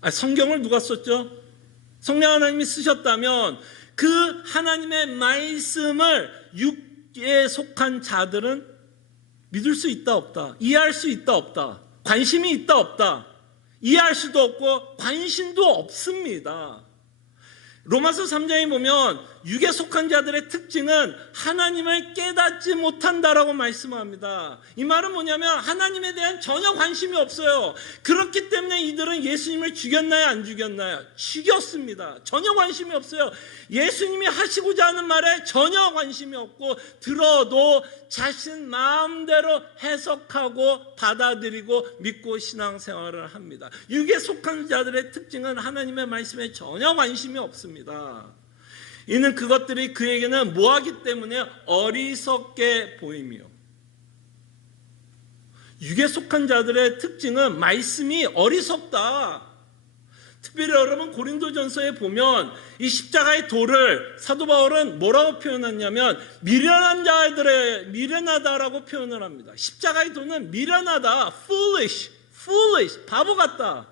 성경을 누가 썼죠? 성령 하나님이 쓰셨다면 그 하나님의 말씀을 육에 속한 자들은 믿을 수 있다 없다, 이해할 수 있다 없다, 관심이 있다 없다, 이해할 수도 없고 관심도 없습니다. 로마서 3장에 보면 육에 속한 자들의 특징은 하나님을 깨닫지 못한다라고 말씀합니다. 이 말은 뭐냐면 하나님에 대한 전혀 관심이 없어요. 그렇기 때문에 이들은 예수님을 죽였나요, 안 죽였나요? 죽였습니다. 전혀 관심이 없어요. 예수님이 하시고자 하는 말에 전혀 관심이 없고 들어도 자신 마음대로 해석하고 받아들이고 믿고 신앙생활을 합니다. 육에 속한 자들의 특징은 하나님의 말씀에 전혀 관심이 없습니다. 이는 그것들이 그에게는 뭐하기 때문에 어리석게 보이며, 육에 속한 자들의 특징은 말씀이 어리석다. 특별히 여러분 고린도전서에 보면 이 십자가의 도를 사도 바울은 뭐라고 표현했냐면 미련한 자들의 미련하다라고 표현을 합니다. 십자가의 도는 미련하다, foolish, 바보 같다.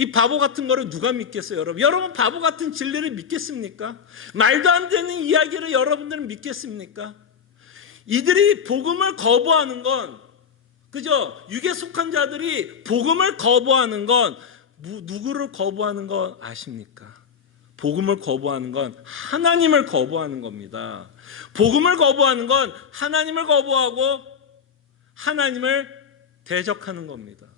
이 바보 같은 거를 누가 믿겠어요, 여러분? 여러분 바보 같은 진리를 믿겠습니까? 말도 안 되는 이야기를 여러분들은 믿겠습니까? 이들이 복음을 거부하는 건, 그죠? 육에 속한 자들이 복음을 거부하는 건 누구를 거부하는 건 아십니까? 복음을 거부하는 건 하나님을 거부하는 겁니다. 복음을 거부하는 건 하나님을 거부하고 하나님을 대적하는 겁니다.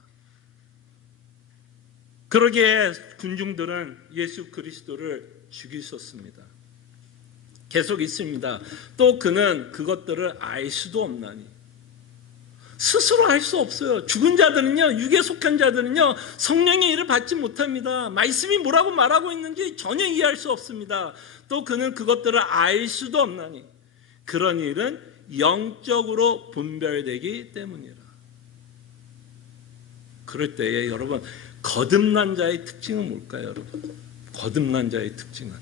그러기에 군중들은 예수 그리스도를 죽이셨습니다. 계속 있습니다. 또 그는 그것들을 알 수도 없나니. 스스로 알 수 없어요. 죽은 자들은요, 육에 속한 자들은요, 성령의 일을 받지 못합니다. 말씀이 뭐라고 말하고 있는지 전혀 이해할 수 없습니다. 또 그는 그것들을 알 수도 없나니. 그런 일은 영적으로 분별되기 때문이라. 그럴 때에 여러분, 거듭난 자의 특징은 뭘까요, 여러분? 거듭난 자의 특징은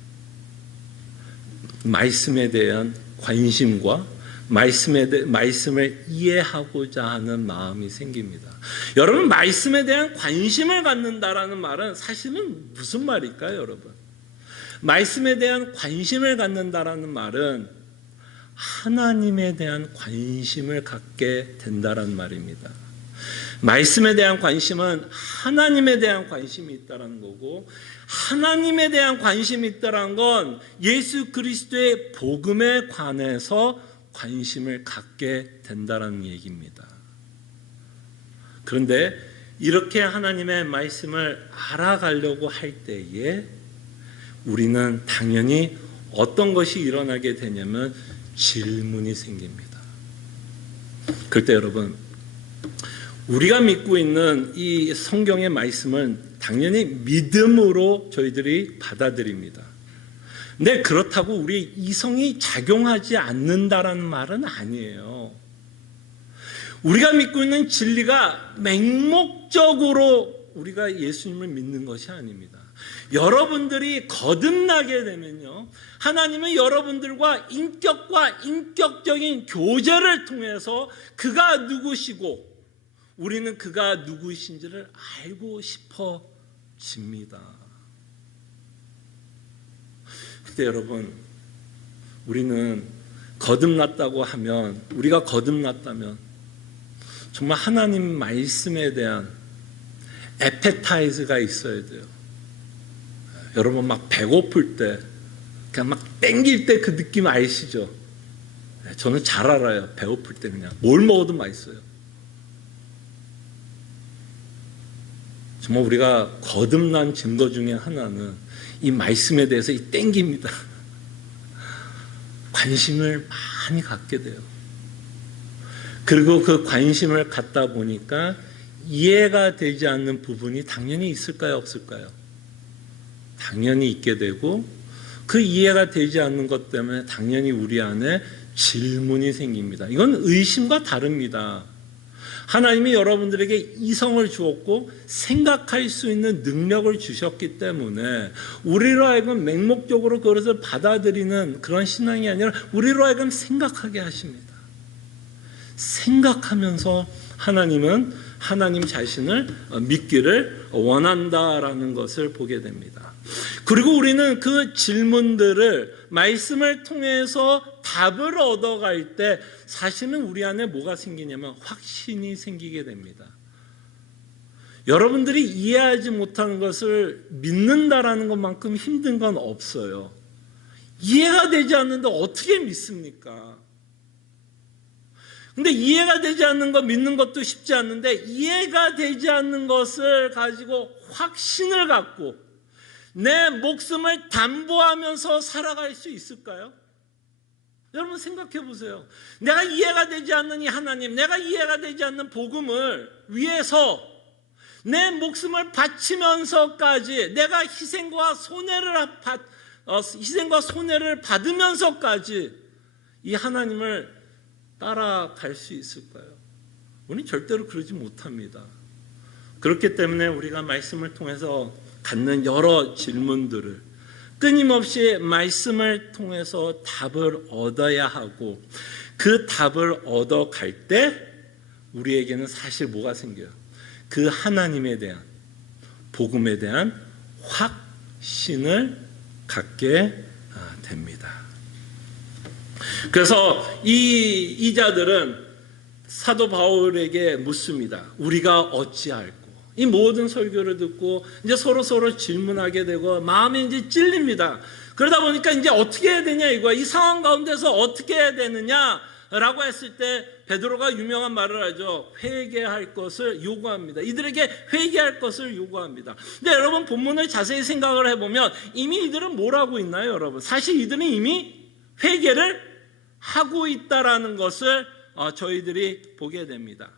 말씀에 대한 관심과 말씀을 이해하고자 하는 마음이 생깁니다. 여러분, 말씀에 대한 관심을 갖는다라는 말은 사실은 무슨 말일까요, 여러분? 말씀에 대한 관심을 갖는다라는 말은 하나님에 대한 관심을 갖게 된다라는 말입니다. 말씀에 대한 관심은 하나님에 대한 관심이 있다는 거고, 하나님에 대한 관심이 있다는 건 예수 그리스도의 복음에 관해서 관심을 갖게 된다는 얘기입니다. 그런데 이렇게 하나님의 말씀을 알아가려고 할 때에 우리는 당연히 어떤 것이 일어나게 되냐면 질문이 생깁니다. 그럴 때 여러분, 우리가 믿고 있는 이 성경의 말씀은 당연히 믿음으로 저희들이 받아들입니다. 근데 그렇다고 우리 이성이 작용하지 않는다라는 말은 아니에요. 우리가 믿고 있는 진리가 맹목적으로 우리가 예수님을 믿는 것이 아닙니다. 여러분들이 거듭나게 되면요, 하나님은 여러분들과 인격과 인격적인 교제를 통해서 그가 누구시고 우리는 그가 누구이신지를 알고 싶어집니다. 그때 여러분, 우리는 거듭났다고 하면, 우리가 거듭났다면 정말 하나님 말씀에 대한 에페타이즈가 있어야 돼요. 여러분, 막 배고플 때 그냥 막 땡길 때 그 느낌 아시죠? 저는 잘 알아요. 배고플 때 그냥 뭘 먹어도 맛있어요. 정말 우리가 거듭난 증거 중에 하나는 이 말씀에 대해서 이 땡깁니다. 관심을 많이 갖게 돼요. 그리고 그 관심을 갖다 보니까 이해가 되지 않는 부분이 당연히 있을까요, 없을까요? 당연히 있게 되고, 그 이해가 되지 않는 것 때문에 당연히 우리 안에 질문이 생깁니다. 이건 의심과 다릅니다. 하나님이 여러분들에게 이성을 주었고 생각할 수 있는 능력을 주셨기 때문에 우리로 하여금 맹목적으로 그것을 받아들이는 그런 신앙이 아니라 우리로 하여금 생각하게 하십니다. 생각하면서 하나님은 하나님 자신을 믿기를 원한다라는 것을 보게 됩니다. 그리고 우리는 그 질문들을 말씀을 통해서 답을 얻어갈 때 사실은 우리 안에 뭐가 생기냐면 확신이 생기게 됩니다. 여러분들이 이해하지 못하는 것을 믿는다라는 것만큼 힘든 건 없어요. 이해가 되지 않는데 어떻게 믿습니까? 근데 이해가 되지 않는 거 믿는 것도 쉽지 않는데, 이해가 되지 않는 것을 가지고 확신을 갖고 내 목숨을 담보하면서 살아갈 수 있을까요? 여러분 생각해 보세요. 내가 이해가 되지 않는 이 하나님, 내가 이해가 되지 않는 복음을 위해서 내 목숨을 바치면서까지, 내가 희생과 손해를 받으면서까지 이 하나님을 따라갈 수 있을까요? 우리는 절대로 그러지 못합니다. 그렇기 때문에 우리가 말씀을 통해서 갖는 여러 질문들을 끊임없이 말씀을 통해서 답을 얻어야 하고, 그 답을 얻어갈 때 우리에게는 사실 뭐가 생겨요? 그 하나님에 대한, 복음에 대한 확신을 갖게 됩니다. 그래서 이 자들은 사도 바울에게 묻습니다. 우리가 어찌할꼬? 이 모든 설교를 듣고 이제 서로 질문하게 되고 마음이 이제 찔립니다. 그러다 보니까 이제 어떻게 해야 되냐 이거야. 이 상황 가운데서 어떻게 해야 되느냐라고 했을 때 베드로가 유명한 말을 하죠. 회개할 것을 요구합니다. 이들에게 회개할 것을 요구합니다. 근데 여러분 본문을 자세히 생각을 해보면 이미 이들은 뭘 하고 있나요, 여러분? 사실 이들은 이미 회개를 하고 있다라는 것을 저희들이 보게 됩니다.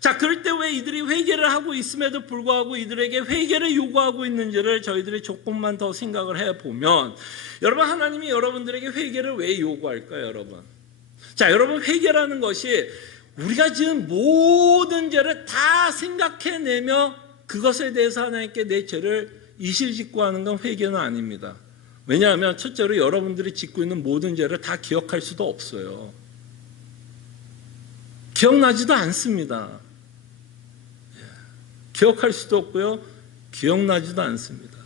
자, 그럴 때 왜 이들이 회개를 하고 있음에도 불구하고 이들에게 회개를 요구하고 있는지를 저희들이 조금만 더 생각을 해보면, 여러분 하나님이 여러분들에게 회개를 왜 요구할까요, 여러분? 자, 여러분 회개라는 것이 우리가 지은 모든 죄를 다 생각해내며 그것에 대해서 하나님께 내 죄를 이실직고 하는 건 회개는 아닙니다. 왜냐하면 첫째로 여러분들이 짓고 있는 모든 죄를 다 기억할 수도 없어요. 기억나지도 않습니다. 기억할 수도 없고요. 기억나지도 않습니다.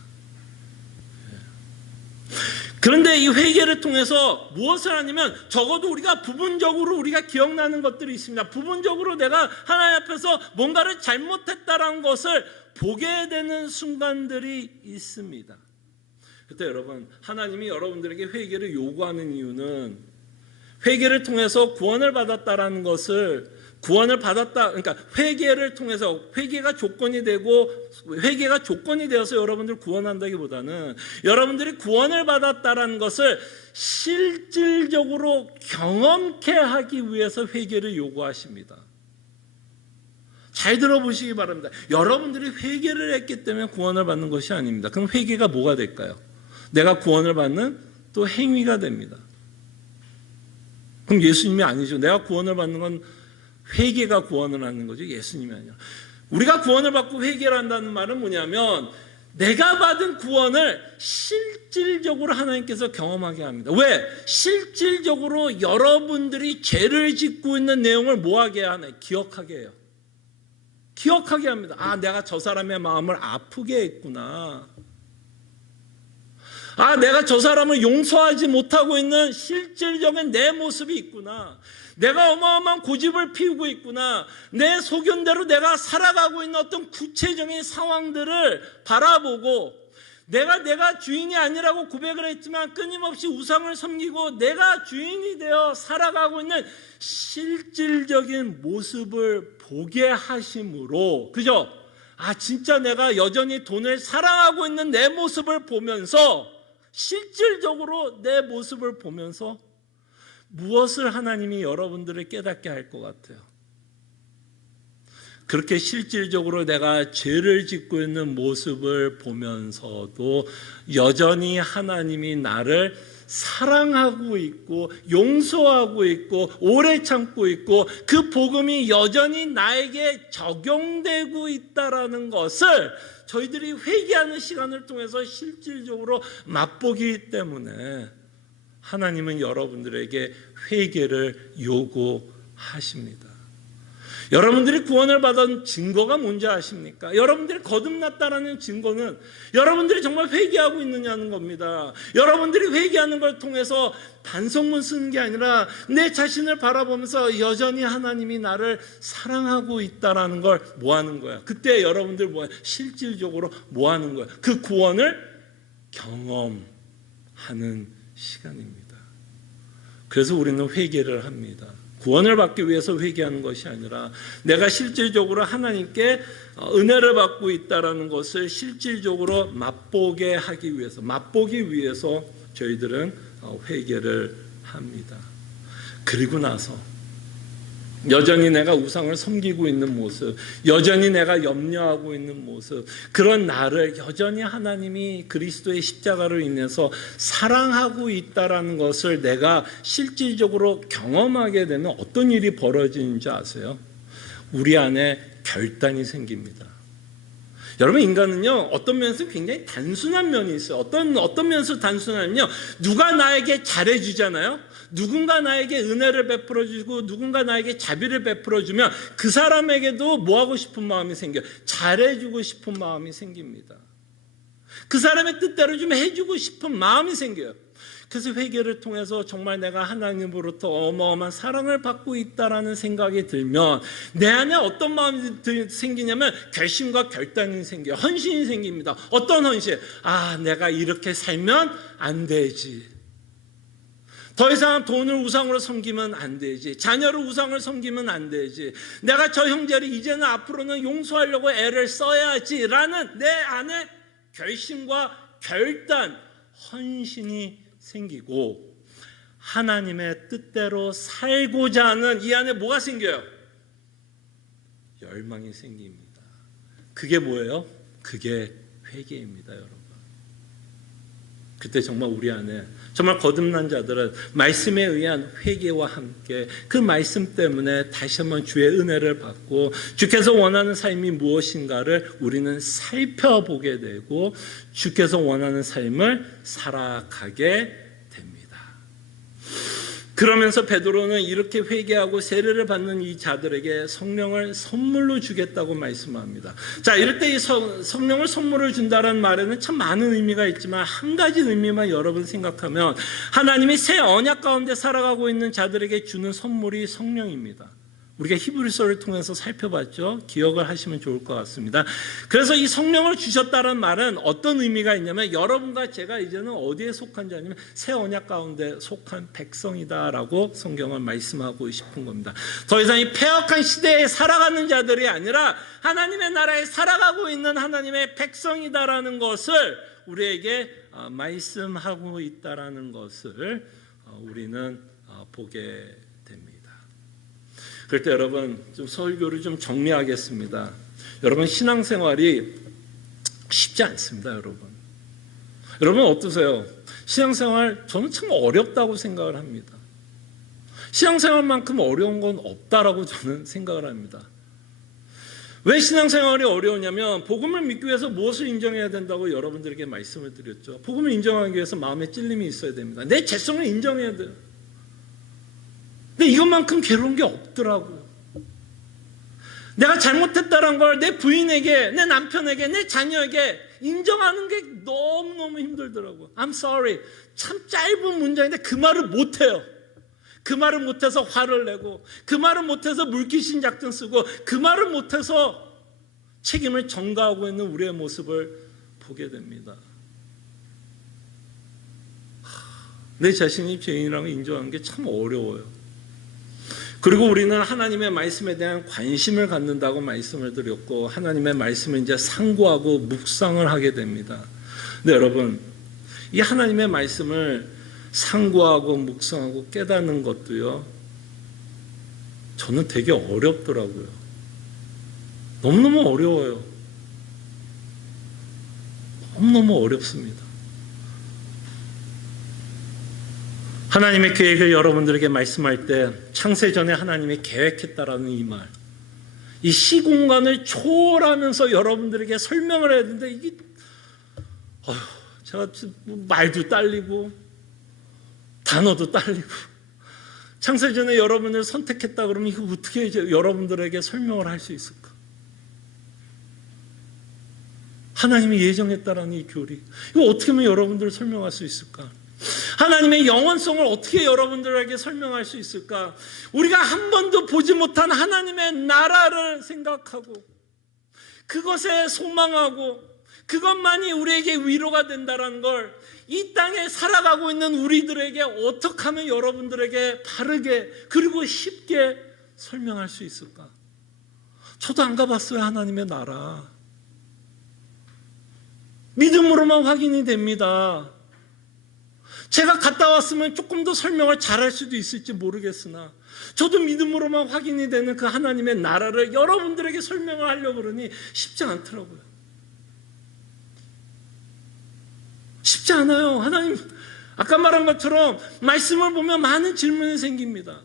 그런데 이 회개를 통해서 무엇을 하냐면 적어도 우리가 부분적으로 우리가 기억나는 것들이 있습니다. 부분적으로 내가 하나님 앞에서 뭔가를 잘못했다라는 것을 보게 되는 순간들이 있습니다. 그때 여러분, 하나님이 여러분들에게 회개를 요구하는 이유는 회개를 통해서 구원을 받았다라는 것을 그러니까 회개를 통해서 회개가 조건이 되어서 여러분들 구원한다기보다는 여러분들이 구원을 받았다라는 것을 실질적으로 경험케 하기 위해서 회개를 요구하십니다. 잘 들어보시기 바랍니다. 여러분들이 회개를 했기 때문에 구원을 받는 것이 아닙니다. 그럼 회개가 뭐가 될까요? 내가 구원을 받는 또 행위가 됩니다. 그럼 예수님이 아니죠. 내가 구원을 받는 건 회개가 구원을 하는 거죠. 예수님이 아니라. 우리가 구원을 받고 회개를 한다는 말은 뭐냐면 내가 받은 구원을 실질적으로 하나님께서 경험하게 합니다. 왜? 실질적으로 여러분들이 죄를 짓고 있는 내용을 뭐하게 하나요? 기억하게 해요. 기억하게 합니다. 아, 내가 저 사람의 마음을 아프게 했구나. 아, 내가 저 사람을 용서하지 못하고 있는 실질적인 내 모습이 있구나. 내가 어마어마한 고집을 피우고 있구나. 내 소견대로 내가 살아가고 있는 어떤 구체적인 상황들을 바라보고 내가 주인이 아니라고 고백을 했지만 끊임없이 우상을 섬기고 내가 주인이 되어 살아가고 있는 실질적인 모습을 보게 하심으로, 그죠? 아, 진짜 내가 여전히 돈을 사랑하고 있는 내 모습을 보면서 실질적으로 내 모습을 보면서 무엇을 하나님이 여러분들을 깨닫게 할 것 같아요? 그렇게 실질적으로 내가 죄를 짓고 있는 모습을 보면서도 여전히 하나님이 나를 사랑하고 있고 용서하고 있고 오래 참고 있고 그 복음이 여전히 나에게 적용되고 있다라는 것을 저희들이 회개하는 시간을 통해서 실질적으로 맛보기 때문에 하나님은 여러분들에게 회개를 요구하십니다. 여러분들이 구원을 받은 증거가 뭔지 아십니까? 여러분들이 거듭났다라는 증거는 여러분들이 정말 회개하고 있느냐는 겁니다. 여러분들이 회개하는 걸 통해서 반성문 쓰는 게 아니라 내 자신을 바라보면서 여전히 하나님이 나를 사랑하고 있다라는 걸 뭐 하는 거야? 그때 여러분들 실질적으로 뭐 하는 거야? 그 구원을 경험하는 시간입니다. 그래서 우리는 회개를 합니다. 구원을 받기 위해서 회개하는 것이 아니라 내가 실질적으로 하나님께 은혜를 받고 있다는 것을 실질적으로 맛보기 위해서 저희들은 회개를 합니다. 그리고 나서 여전히 내가 우상을 섬기고 있는 모습, 여전히 내가 염려하고 있는 모습, 그런 나를 여전히 하나님이 그리스도의 십자가로 인해서 사랑하고 있다는 것을 내가 실질적으로 경험하게 되면 어떤 일이 벌어지는지 아세요? 우리 안에 결단이 생깁니다. 여러분, 인간은요, 어떤 면에서 굉장히 단순한 면이 있어요. 어떤 면에서 단순하면요, 누가 나에게 잘해주잖아요. 누군가 나에게 은혜를 베풀어주고 누군가 나에게 자비를 베풀어주면 그 사람에게도 뭐 하고 싶은 마음이 생겨요? 잘해주고 싶은 마음이 생깁니다. 그 사람의 뜻대로 좀 해주고 싶은 마음이 생겨요. 그래서 회개를 통해서 정말 내가 하나님으로부터 어마어마한 사랑을 받고 있다라는 생각이 들면 내 안에 어떤 마음이 생기냐면 결심과 결단이 생겨요. 헌신이 생깁니다. 어떤 헌신? 아, 내가 이렇게 살면 안 되지. 더 이상 돈을 우상으로 섬기면 안 되지. 자녀를 우상을 섬기면 안 되지. 내가 저 형제를 이제는 앞으로는 용서하려고 애를 써야지라는 내 안에 결심과 결단, 헌신이 생기고 하나님의 뜻대로 살고자 하는 이 안에 뭐가 생겨요? 열망이 생깁니다. 그게 뭐예요? 그게 회개입니다, 여러분. 그때 정말 우리 안에 정말 거듭난 자들은 말씀에 의한 회개와 함께 그 말씀 때문에 다시 한번 주의 은혜를 받고 주께서 원하는 삶이 무엇인가를 우리는 살펴보게 되고 주께서 원하는 삶을 살아가게 됩니다. 그러면서 베드로는 이렇게 회개하고 세례를 받는 이 자들에게 성령을 선물로 주겠다고 말씀합니다. 자, 이럴 때 이 성령을 선물로 준다는 말에는 참 많은 의미가 있지만 한 가지 의미만 여러분 생각하면 하나님이 새 언약 가운데 살아가고 있는 자들에게 주는 선물이 성령입니다. 우리가 히브리서를 통해서 살펴봤죠. 기억을 하시면 좋을 것 같습니다. 그래서 이 성령을 주셨다는 말은 어떤 의미가 있냐면 여러분과 제가 이제는 어디에 속한 자냐면 새 언약 가운데 속한 백성이다라고 성경은 말씀하고 싶은 겁니다. 더 이상 이 패역한 시대에 살아가는 자들이 아니라 하나님의 나라에 살아가고 있는 하나님의 백성이다라는 것을 우리에게 말씀하고 있다라는 것을 우리는 보게 됩니다. 그럴 때 여러분 좀 설교를 좀 정리하겠습니다. 여러분 신앙생활이 쉽지 않습니다. 여러분 어떠세요? 신앙생활 저는 참 어렵다고 생각을 합니다. 신앙생활만큼 어려운 건 없다라고 저는 생각을 합니다. 왜 신앙생활이 어려우냐면 복음을 믿기 위해서 무엇을 인정해야 된다고 여러분들에게 말씀을 드렸죠. 복음을 인정하기 위해서 마음에 찔림이 있어야 됩니다. 내 죄성을 인정해야 돼요. 근데 이것만큼 괴로운 게 없더라고요. 내가 잘못했다는 걸 내 부인에게, 내 남편에게, 내 자녀에게 인정하는 게 너무너무 힘들더라고요. I'm sorry. 참 짧은 문장인데 그 말을 못해요. 그 말을 못해서 화를 내고, 그 말을 못해서 물귀신 작전 쓰고, 그 말을 못해서 책임을 전가하고 있는 우리의 모습을 보게 됩니다. 내 자신이 죄인이라는 걸 인정하는 게 참 어려워요. 그리고 우리는 하나님의 말씀에 대한 관심을 갖는다고 말씀을 드렸고 하나님의 말씀을 이제 상고하고 묵상을 하게 됩니다. 근데 여러분 이 하나님의 말씀을 상고하고 묵상하고 깨닫는 것도요 저는 되게 어렵더라고요. 너무너무 어려워요. 너무너무 어렵습니다. 하나님의 계획을 여러분들에게 말씀할 때 창세전에 하나님이 계획했다라는 이 말, 이 시공간을 초월하면서 여러분들에게 설명을 해야 되는데 이게 제가 말도 딸리고 단어도 딸리고 창세전에 여러분을 선택했다 그러면 이거 어떻게 이제 여러분들에게 설명을 할 수 있을까? 하나님이 예정했다라는 이 교리, 이거 어떻게 하면 여러분들을 설명할 수 있을까? 하나님의 영원성을 어떻게 여러분들에게 설명할 수 있을까? 우리가 한 번도 보지 못한 하나님의 나라를 생각하고 그것에 소망하고 그것만이 우리에게 위로가 된다는 걸 이 땅에 살아가고 있는 우리들에게 어떻게 하면 여러분들에게 바르게 그리고 쉽게 설명할 수 있을까? 저도 안 가봤어요. 하나님의 나라. 믿음으로만 확인이 됩니다. 제가 갔다 왔으면 조금 더 설명을 잘할 수도 있을지 모르겠으나 저도 믿음으로만 확인이 되는 그 하나님의 나라를 여러분들에게 설명을 하려고 그러니 쉽지 않더라고요. 쉽지 않아요. 하나님 아까 말한 것처럼 말씀을 보면 많은 질문이 생깁니다.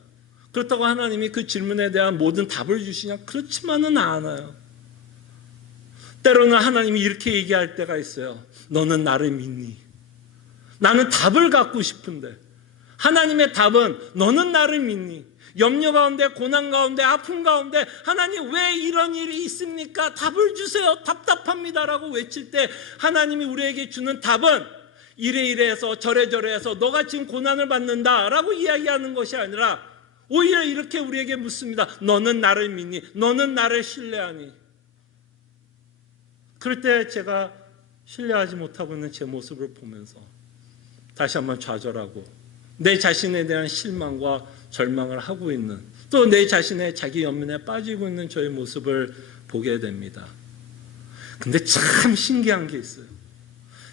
그렇다고 하나님이 그 질문에 대한 모든 답을 주시냐? 그렇지만은 않아요. 때로는 하나님이 이렇게 얘기할 때가 있어요. 너는 나를 믿니? 나는 답을 갖고 싶은데 하나님의 답은 너는 나를 믿니? 염려 가운데 고난 가운데 아픔 가운데 하나님 왜 이런 일이 있습니까? 답을 주세요. 답답합니다라고 외칠 때 하나님이 우리에게 주는 답은 이래 해서 저래 해서 너가 지금 고난을 받는다라고 이야기하는 것이 아니라 오히려 이렇게 우리에게 묻습니다. 너는 나를 믿니? 너는 나를 신뢰하니? 그럴 때 제가 신뢰하지 못하고 있는 제 모습을 보면서 다시 한번 좌절하고 내 자신에 대한 실망과 절망을 하고 있는 또 내 자신의 자기 연민에 빠지고 있는 저의 모습을 보게 됩니다. 근데 참 신기한 게 있어요.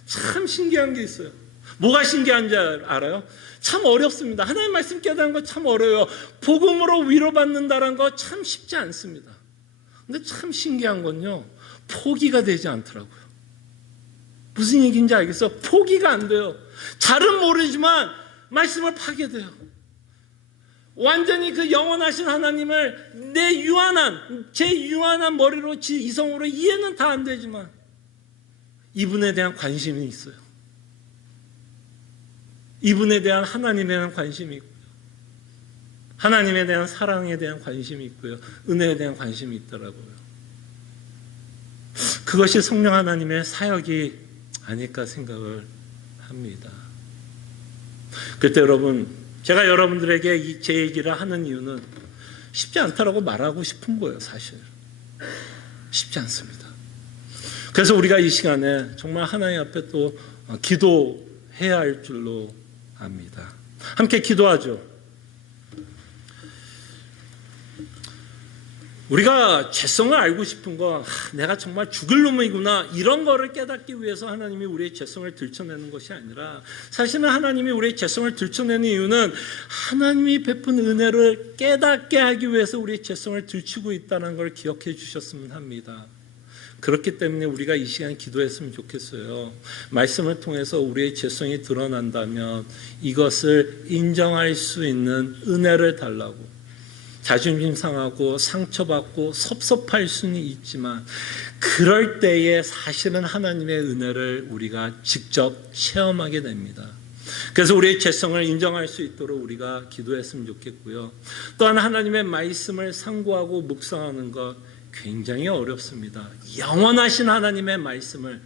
참 신기한 게 있어요. 뭐가 신기한지 알아요? 참 어렵습니다. 하나님 말씀 깨닫는 거 참 어려워요. 복음으로 위로받는다는 거 참 쉽지 않습니다. 근데 참 신기한 건요. 포기가 되지 않더라고요. 무슨 얘기인지 알겠어? 포기가 안 돼요. 잘은 모르지만 말씀을 파게 돼요. 완전히 그 영원하신 하나님을 제 유한한 머리로 이성으로 이해는 다 안 되지만 이분에 대한 관심이 있어요. 이분에 대한 하나님에 대한 관심이 있고요. 하나님에 대한 사랑에 대한 관심이 있고요. 은혜에 대한 관심이 있더라고요. 그것이 성령 하나님의 사역이 아닐까 생각을 합니다. 그때 여러분, 제가 여러분들에게 제 얘기를 하는 이유는 쉽지 않다라고 말하고 싶은 거예요. 사실 쉽지 않습니다. 그래서 우리가 이 시간에 정말 하나님 앞에 또 기도해야 할 줄로 압니다. 함께 기도하죠. 우리가 죄성을 알고 싶은 거, 내가 정말 죽을 놈이구나, 이런 거를 깨닫기 위해서 하나님이 우리의 죄성을 들춰내는 것이 아니라, 사실은 하나님이 우리의 죄성을 들춰내는 이유는 하나님이 베푼 은혜를 깨닫게 하기 위해서 우리의 죄성을 들추고 있다는 걸 기억해 주셨으면 합니다. 그렇기 때문에 우리가 이 시간 기도했으면 좋겠어요. 말씀을 통해서 우리의 죄성이 드러난다면 이것을 인정할 수 있는 은혜를 달라고. 자존심 상하고 상처받고 섭섭할 수는 있지만 그럴 때에 사실은 하나님의 은혜를 우리가 직접 체험하게 됩니다. 그래서 우리의 죄성을 인정할 수 있도록 우리가 기도했으면 좋겠고요. 또한 하나님의 말씀을 상고하고 묵상하는 것 굉장히 어렵습니다. 영원하신 하나님의 말씀을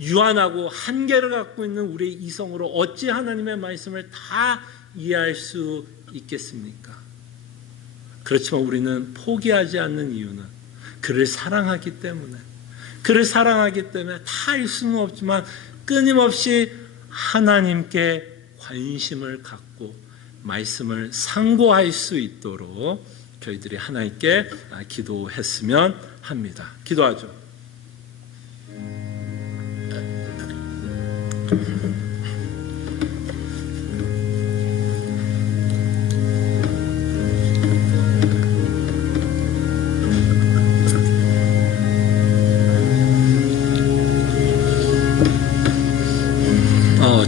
유한하고 한계를 갖고 있는 우리의 이성으로 어찌 하나님의 말씀을 다 이해할 수 있겠습니까? 그렇지만 우리는 포기하지 않는 이유는 그를 사랑하기 때문에, 그를 사랑하기 때문에 다 알 수는 없지만 끊임없이 하나님께 관심을 갖고 말씀을 상고할 수 있도록 저희들이 하나님께 기도했으면 합니다. 기도하죠.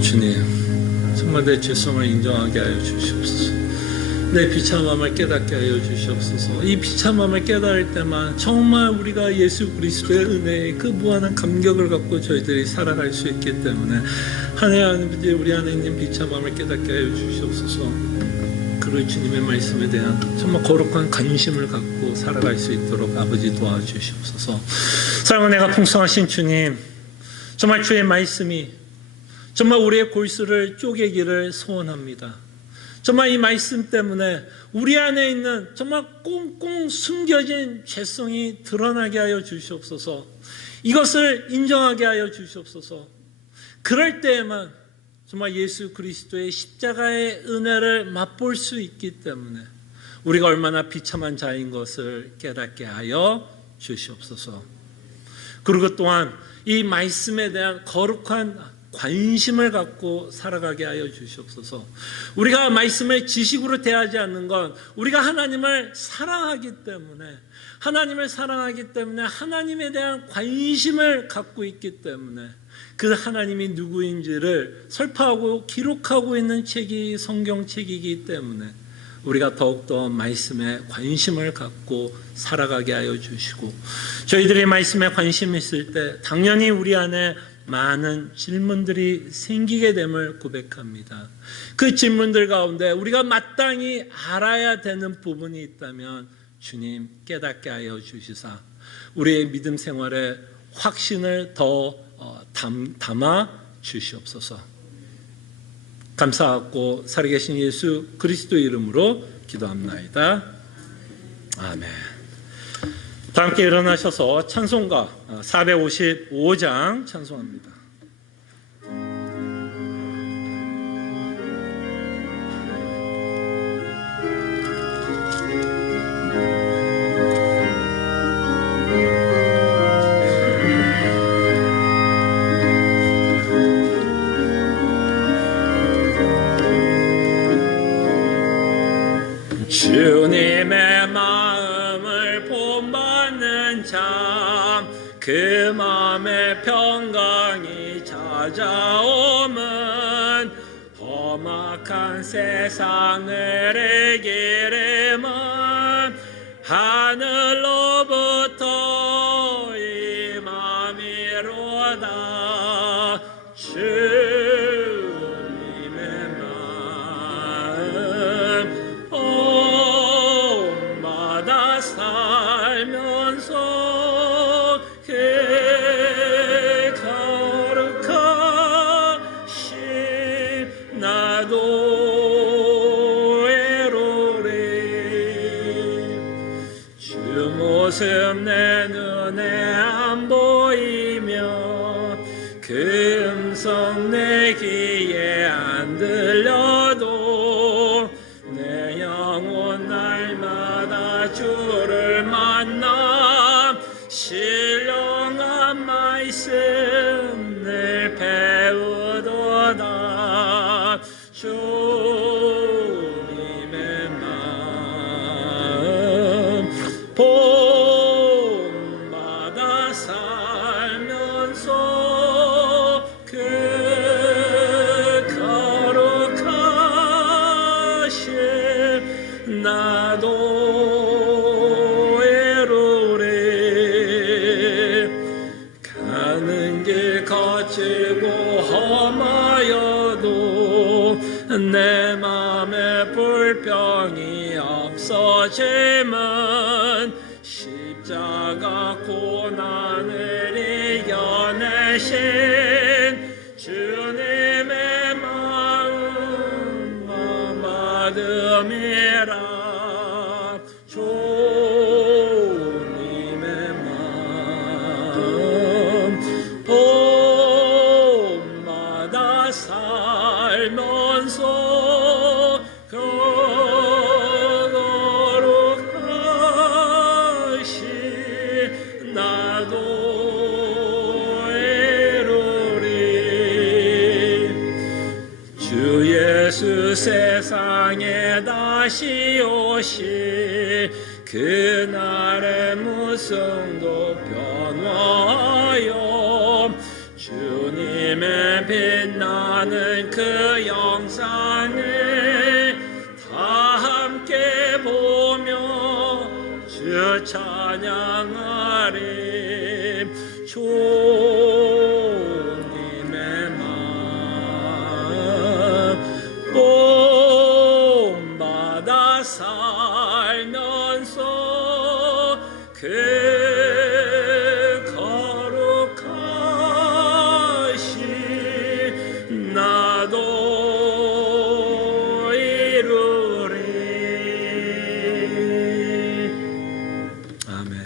주님, 정말 내 죄성을 인정하게 하여 주시옵소서. 내 비참함을 깨닫게 하여 주시옵소서. 이 비참함을 깨달을 때만 정말 우리가 예수 그리스도의 은혜에 그 무한한 감격을 갖고 저희들이 살아갈 수 있기 때문에 하나님 아버지, 우리 안에 있는 비참함을 깨닫게 하여 주시옵소서. 그를 주님의 말씀에 대한 정말 거룩한 관심을 갖고 살아갈 수 있도록 아버지 도와주시옵소서. 사랑은 내가 풍성하신 주님, 정말 주의 말씀이 정말 우리의 골수를 쪼개기를 소원합니다. 정말 이 말씀 때문에 우리 안에 있는 정말 꽁꽁 숨겨진 죄성이 드러나게 하여 주시옵소서. 이것을 인정하게 하여 주시옵소서. 그럴 때에만 정말 예수 그리스도의 십자가의 은혜를 맛볼 수 있기 때문에 우리가 얼마나 비참한 자인 것을 깨닫게 하여 주시옵소서. 그리고 또한 이 말씀에 대한 거룩한 관심을 갖고 살아가게 하여 주시옵소서. 우리가 말씀을 지식으로 대하지 않는 건 우리가 하나님을 사랑하기 때문에, 하나님에 대한 관심을 갖고 있기 때문에 그 하나님이 누구인지를 설파하고 기록하고 있는 책이 성경책이기 때문에 우리가 더욱더 말씀에 관심을 갖고 살아가게 하여 주시고, 저희들이 말씀에 관심이 있을 때 당연히 우리 안에 많은 질문들이 생기게 됨을 고백합니다. 그 질문들 가운데 우리가 마땅히 알아야 되는 부분이 있다면 주님 깨닫게 하여 주시사 우리의 믿음 생활에 확신을 더 담아 주시옵소서. 감사하고 살아계신 예수 그리스도의 이름으로 기도합나이다. 아멘. 다 함께 일어나셔서 찬송가 455장 찬송합니다. 주님의 마음을 본받는 참, 그 마음의 평강이 찾아오면 험악한 세상을 이기려면 하늘로부터 임함이로다. 주님의 마음 모습 내 눈에 안 보이며 그 음성 내 귀에 안 들려도 내 영혼 날마다 주를 만나 신령한 말씀을 배우도다. 주님의 마음 본받아 살면서 그 거룩하신 나도 이루리. 가는 길 거칠고 험하여도 내 맘에 불평이 없어짐은 십자가 고난을 이겨내신 주님의 마음만 받음이라. 주님의 마음 본받아 살면서 거룩하신 나도 이루리. 주 예수 세상에 다시 오실 그날의 무성도 변화하여 주님의 빛나는 그 영상을 다 함께 보며 주 찬양하리. 주님의 마음 본받아 살면서 그 거룩하신 나도 이루리. 아멘.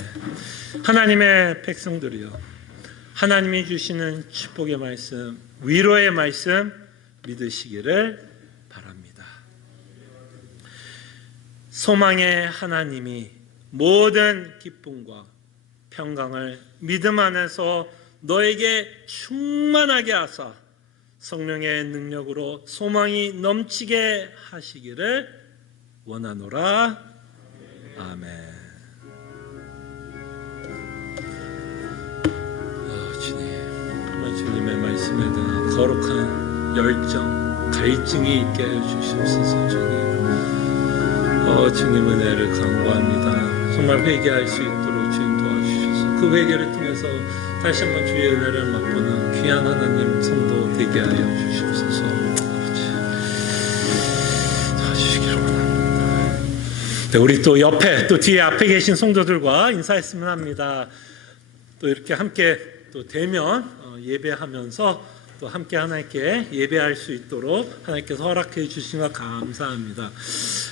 하나님의 백성들이여, 하나님이 주시는 축복의 말씀, 위로의 말씀 믿으시기를 바랍니다. 소망의 하나님이 모든 기쁨과 평강을 믿음 안에서 너에게 충만하게 하사 성령의 능력으로 소망이 넘치게 하시기를 원하노라. 아멘. 주님, 정말 주님의 말씀에 대한 거룩한 열정, 갈증이 있게 하여 주시옵소서. 주님 은혜를 간구합니다. 정말 회개할 수 있도록 주님 도와주셔서 그 회개를 통해서 다시 한번 주의 은혜를 맛보는 귀한 하나님 성도 되게 하여 주시옵소서. 아버지, 도와주시기를 원합니다. 네, 우리 또 옆에 또 뒤에 앞에 계신 성도들과 인사했으면 합니다. 또 이렇게 함께 또 대면 예배하면서 또 함께 하나님께 예배할 수 있도록 하나님께서 허락해 주신 것 감사합니다.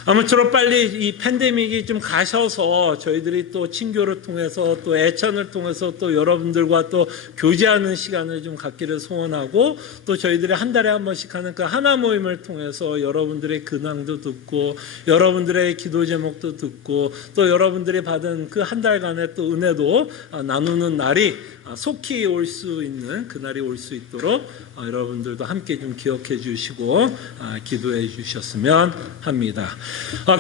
아무쪼록 빨리 이 팬데믹이 좀 가셔서 저희들이 또 친교를 통해서 또 애천을 통해서 또 여러분들과 또 교제하는 시간을 좀 갖기를 소원하고, 또 저희들이 한 달에 한 번씩 하는 그 하나 모임을 통해서 여러분들의 근황도 듣고 여러분들의 기도 제목도 듣고 또 여러분들이 받은 그 한 달간의 또 은혜도 나누는 날이 속히 올 수 있는 그날이 올 수 있도록 여러분들도 함께 좀 기억해 주시고 기도해 주셨으면 합니다.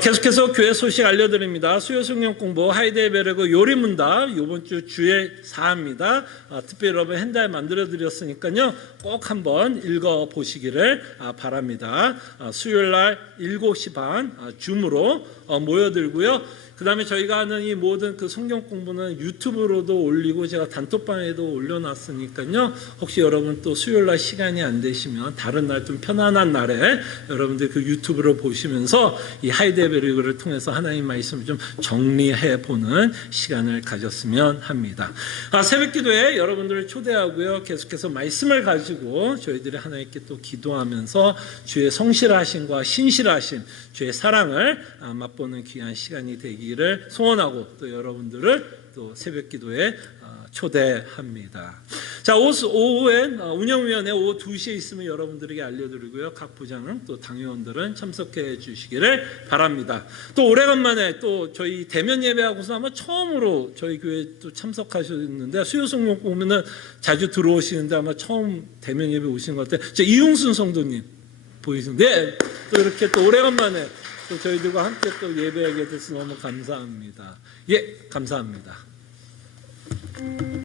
계속해서 교회 소식 알려드립니다. 수요 성경 공부 하이델베르그 요리문답 이번 주 주일 4입니다. 특별히 여러분 핸드에 만들어 드렸으니까요, 꼭 한번 읽어 보시기를 바랍니다. 수요일날 7시 반 줌으로 모여들고요. 그 다음에 저희가 하는 이 모든 그 성경 공부는 유튜브로도 올리고 제가 단톡방에도 올려놨으니까요, 혹시 여러분 또 수요일날 시간이 안 되시면 다른 날 좀 편안한 날에 여러분들 그 유튜브를 보시면서 이 하이델베르그를 통해서 하나님 말씀을 좀 정리해 보는 시간을 가졌으면 합니다. 새벽 기도에 여러분들을 초대하고요, 계속해서 말씀을 가지고 저희들이 하나님께 또 기도하면서 주의 성실하심과 신실하심, 주의 사랑을 맛보는 보는 귀한 시간이 되기를 소원하고 또 여러분들을 또 새벽 기도에 초대합니다. 자, 오후엔 운영위원회 오후 2시에 있으면 여러분들에게 알려드리고요. 각 부장은 또 당회원들은 참석해 주시기를 바랍니다. 또 오래간만에 또 저희 대면 예배하고서 아마 처음으로 저희 교회 또 참석하셨는데 수요 성목 보면은 자주 들어오시는데 아마 처음 대면 예배 오신 것 같아요. 이용순 성도님 보이시는데 네, 또 이렇게 또 오래간만에 또 저희들과 함께 또 예배하게 돼서 너무 감사합니다. 예, 감사합니다.